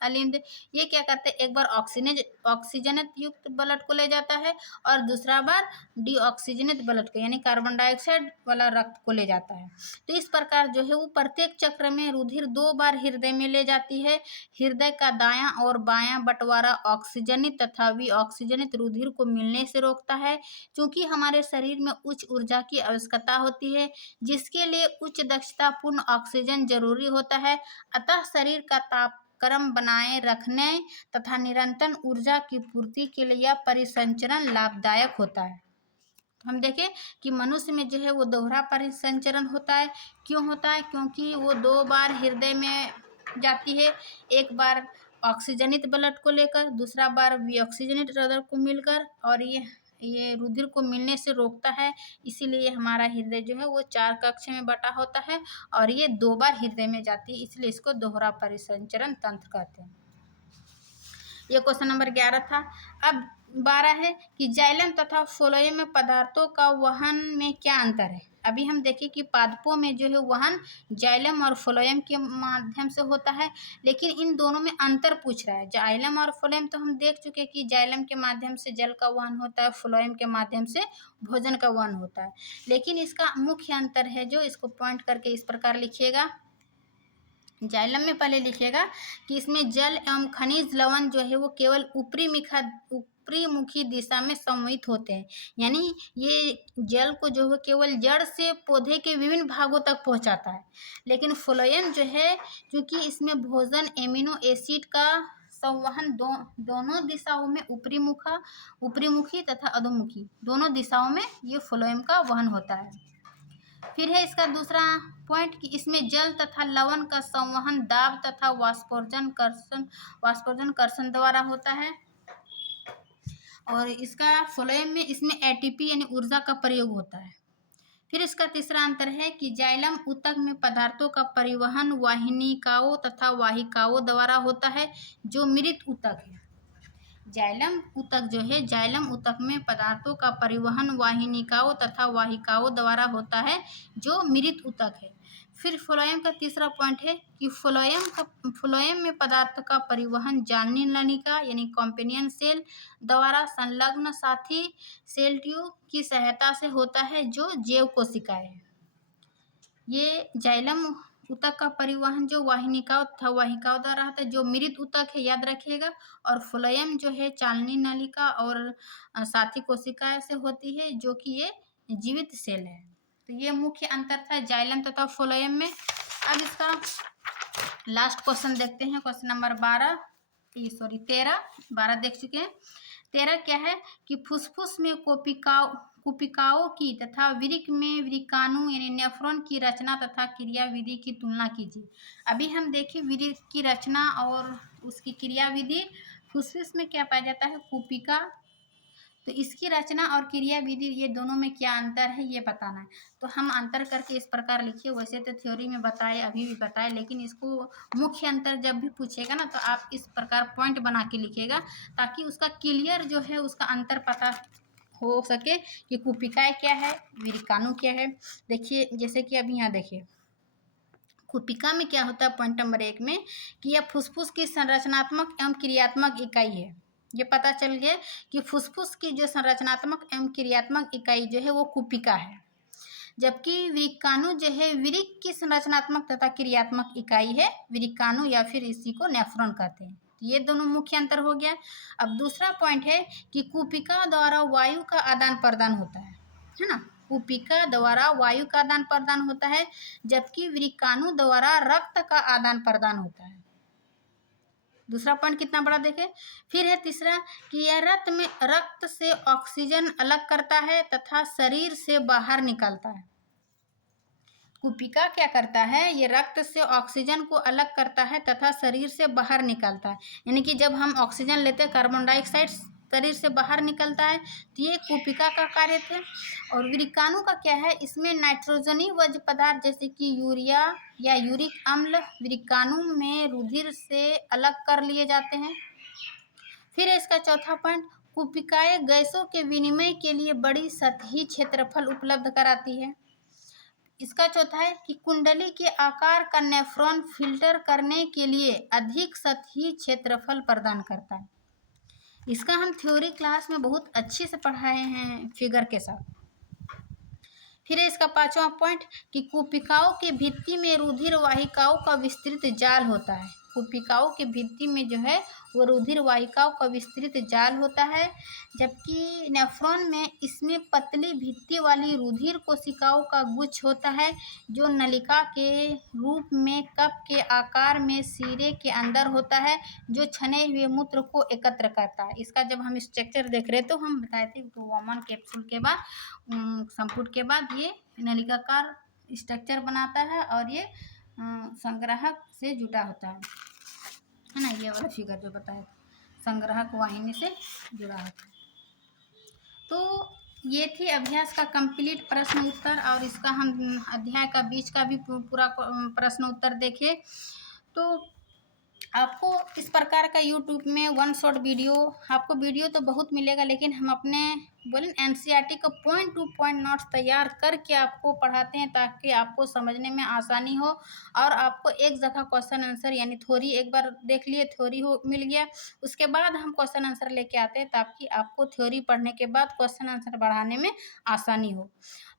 अलिंद, ये क्या करते हैं, एक बार ऑक्सीजनित युक्त ब्लड को ले जाता है और दूसरा बार डीऑक्सीजनित ब्लड को यानी कार्बन डाइऑक्साइड वाला रक्त को ले जाता है। तो इस प्रकार जो है वो प्रत्येक चक्र में रुधिर 2 बार हृदय में ले जाती है। हृदय का दायां और बायां बंटवारा ऑक्सीजनित तथा विऑक्सीजनित रुधिर को मिलने से रोकता है। क्योंकि हमारे शरीर में उच्च ऊर्जा की आवश्यकता होती है जिसके लिए उच्च दक्षता पूर्ण ऑक्सीजन जरूरी होता है, अतः शरीर का तापक्रम बनाए रखने तथा निरंतर ऊर्जा की पूर्ति के लिए यह परिसंचरण लाभदायक होता है। हम देखें कि मनुष्य में जो है वो दोहरा परिसंचरण होता है। क्यों होता है? क्योंकि वो 2 बार हृदय में जाती है, एक बार ऑक्सीजनित ब्लड को लेकर, दूसरा बार विऑक्सीजनित ब्लड को मिलकर, और ये रुधिर को मिलने से रोकता है। इसीलिए हमारा हृदय जो है वो 4 कक्ष में बटा होता है और ये 2 बार हृदय में जाती है, इसलिए इसको दोहरा परिसंचरण तंत्र कहते हैं। ये क्वेश्चन नंबर 11 था। अब 12 है कि जाइलम तथा फ्लोएम में पदार्थों का वहन में क्या अंतर है। अभी हम देखें कि पादपों में जो है वहन जाइलम और फ्लोएम के माध्यम से होता है, लेकिन इन दोनों में अंतर पूछ रहा है। जाइलम और फ्लोएम तो हम देख चुके कि जाइलम के माध्यम से जल का वहन होता है, फ्लोएम के माध्यम से भोजन का वहन होता है। लेकिन इसका मुख्य अंतर है जो इसको पॉइंट करके इस प्रकार लिखिएगा। जाइलम में पहले लिखिएगा कि इसमें जल एवं खनिज लवण जो है वो केवल ऊपरी मुखी दिशा में समूहित होते हैं, यानी ये जल को जो है केवल जड़ से पौधे के विभिन्न भागों तक पहुंचाता है। लेकिन फ्लोएम जो है क्योंकि इसमें भोजन एमिनो एसिड का संवहन दोनों दिशाओं में ऊपरी मुखी तथा अधोमुखी दोनों दिशाओं में ये फ्लोएम का वहन होता है। फिर है इसका दूसरा पॉइंट कि इसमें जल तथा लवण का संवहन दाब तथा वाष्पोर्जन कर्षण द्वारा होता है। और इसका फ्लोएम में इसमें एटीपी यानी ऊर्जा का प्रयोग होता है। फिर इसका तीसरा अंतर है कि जाइलम ऊतक में पदार्थों का परिवहन वाहिनिकाओं तथा वाहिकाओं द्वारा होता है जो मृत ऊतक है। जाइलम ऊतक में पदार्थों का परिवहन वाहिनिकाओं तथा वाहिकाओं द्वारा होता है जो मृत ऊतक है। फिर फ्लोएम का तीसरा पॉइंट है कि फ्लोएम में पदार्थ का परिवहन जालनी नलिका यानी कॉम्पेनियन सेल द्वारा संलग्न साथी सेल ट्यूब की सहायता से होता है जो जैव कोशिकाएं है। ये जाइलम ऊतक का परिवहन जो वाहिनिकाओं तथा वाहिकाओं द्वारा होता है जो मृत ऊतक है, याद रखिएगा। और फ्लोएम जो है चालनी नलिका और साथी कोशिकाएं से होती है जो कि ये जीवित सेल है। तो ये मुख्य अंतर था जाइलम तथा फ्लोएम में। अब इसका लास्ट क्वेश्चन देखते हैं, क्वेश्चन नंबर 13 देख चुके हैं। 13 क्या है कि फुसफुस में कुपिकाओं की तथा वृक्क में वृक्काणु यानी नेफ्रॉन की रचना तथा क्रियाविधि की तुलना कीजिए। अभी हम देखें वृक्क की रचना और उसकी क्रियाविधि। फुसफुस में क्या पाया जाता है? कुपिका। तो इसकी रचना और क्रियाविधि ये दोनों में क्या अंतर है ये बताना है। तो हम अंतर करके इस प्रकार लिखिए। वैसे तो थ्योरी में बताए, अभी भी बताए, लेकिन इसको मुख्य अंतर जब भी पूछेगा ना तो आप इस प्रकार पॉइंट बना के लिखिएगा ताकि उसका क्लियर जो है उसका अंतर पता हो सके कि कुपिकाएं क्या है, वृक्काणु क्या है। देखिए जैसे कि अभी यहाँ देखिए कुपिका में क्या होता है पॉइंट नंबर 1 में कि यह फुसफुस की संरचनात्मक एवं क्रियात्मक इकाई है। ये पता चल गया कि फुसफुस की जो संरचनात्मक एवं क्रियात्मक इकाई जो है वो कुपिका है, जबकि वृक्काणु जो है वृक्क की संरचनात्मक तथा क्रियात्मक इकाई है वृक्काणु या फिर इसी को नेफ्रॉन कहते हैं। ये दोनों मुख्य अंतर हो गया। अब दूसरा पॉइंट है कि कुपिका द्वारा वायु का आदान प्रदान होता है ना। कुपिका द्वारा वायु का आदान प्रदान होता है जबकि वृक्काणु द्वारा रक्त का आदान प्रदान होता है। दूसरा पॉइंट कितना बड़ा देखें। फिर है तीसरा कि यह रक्त से ऑक्सीजन अलग करता है तथा शरीर से बाहर निकालता है। कुपिका क्या करता है? ये रक्त से ऑक्सीजन को अलग करता है तथा शरीर से बाहर निकालता है। यानी कि जब हम ऑक्सीजन लेते हैं कार्बन डाइऑक्साइड शरीर से बाहर निकलता है, तो ये कूपिका का कार्य थे। और विरिकाणु का क्या है, इसमें नाइट्रोजनी वज पदार्थ जैसे कि यूरिया या यूरिक अम्ल विरिकाणु में रुधिर से अलग कर लिए जाते हैं। फिर इसका चौथा पॉइंट, कूपिकाएं गैसों के विनिमय के लिए बड़ी सतही क्षेत्रफल उपलब्ध कराती है। इसका चौथा है कि कुंडली के आकार का नेफ्रॉन फिल्टर करने के लिए अधिक सतही क्षेत्रफल प्रदान करता है। इसका हम थ्योरी क्लास में बहुत अच्छे से पढ़ाए हैं फिगर के साथ। फिर इसका पांचवा पॉइंट कि कूपिकाओं के भित्ति में रुधिर वाहिकाओं का विस्तृत जाल होता है। कूपिकाओं के भित्ति में जो है वो रुधिर वाहिकाओं का विस्तृत जाल होता है, जबकि नेफ्रॉन में इसमें पतली भित्ति वाली रुधिर कोशिकाओं का गुच्छ होता है, जो नलिका के रूप में कप के आकार में सिरे के अंदर होता है, जो छने हुए मूत्र को एकत्र करता है। इसका जब हम स्ट्रक्चर देख रहे तो हम बताए थे तो वॉमन कैप्सूल के बाद संपुट के बाद ये नलिकाकार स्ट्रक्चर बनाता है और ये संग्राहक से जुटा होता है ना। ये वाला फिगर जो बताया संग्राहक वाहिनी से जुड़ा होता है। तो ये थी अभ्यास का कंप्लीट प्रश्न उत्तर, और इसका हम अध्याय का बीच का भी पूरा प्रश्न उत्तर देखे। तो आपको इस प्रकार का यूट्यूब में वन शॉट वीडियो, आपको वीडियो तो बहुत मिलेगा, लेकिन हम अपने बोले एनसीईआरटी का पॉइंट टू पॉइंट नोट्स तैयार करके आपको पढ़ाते हैं, ताकि आपको समझने में आसानी हो और आपको एक जगह क्वेश्चन आंसर यानी थ्योरी एक बार देख लिए, थ्योरी हो मिल गया, उसके बाद हम क्वेश्चन आंसर लेके आते हैं ताकि आपको थ्योरी पढ़ने के बाद क्वेश्चन आंसर बढ़ाने में आसानी हो।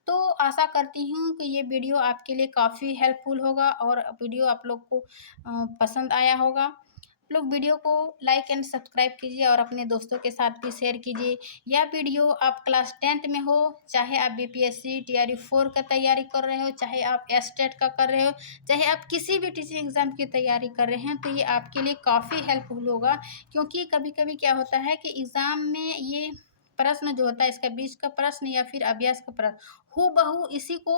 तो आशा करती हूँ कि ये वीडियो आपके लिए काफ़ी हेल्पफुल होगा और वीडियो आप लोग को पसंद आया होगा। लोग वीडियो को लाइक एंड सब्सक्राइब कीजिए और अपने दोस्तों के साथ भी शेयर कीजिए। यह वीडियो आप क्लास 10th में हो, चाहे आप बीपीएससी टीआरई 4 का तैयारी कर रहे हो, चाहे आप एस्टेट का कर रहे हो, चाहे आप किसी भी टीचिंग एग्जाम की तैयारी कर रहे हैं, तो ये आपके लिए काफ़ी हेल्पफुल होगा। क्योंकि कभी कभी क्या होता है कि एग्ज़ाम में ये प्रश्न जो होता है, इसका बीच का प्रश्न या फिर अभ्यास का प्रश्न हूबहू इसी को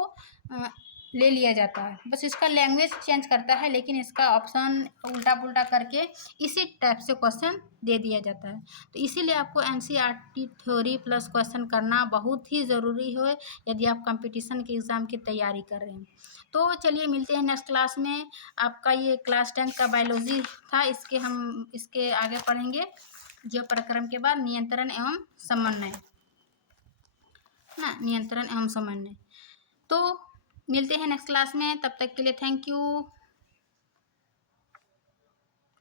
ले लिया जाता है, बस इसका लैंग्वेज चेंज करता है, लेकिन इसका ऑप्शन उल्टा पुल्टा करके इसी टाइप से क्वेश्चन दे दिया जाता है। तो इसीलिए आपको एनसीईआरटी थ्योरी प्लस क्वेश्चन करना बहुत ही ज़रूरी है यदि आप कंपटीशन के एग्ज़ाम की तैयारी कर रहे हैं। तो चलिए मिलते हैं नेक्स्ट क्लास में। आपका ये क्लास 10 का बायोलॉजी था, हम इसके आगे पढ़ेंगे जो प्रक्रम के बाद नियंत्रण एवं समन्वय ना, नियंत्रण एवं समन्वय। तो मिलते हैं नेक्स्ट क्लास में, तब तक के लिए थैंक यू।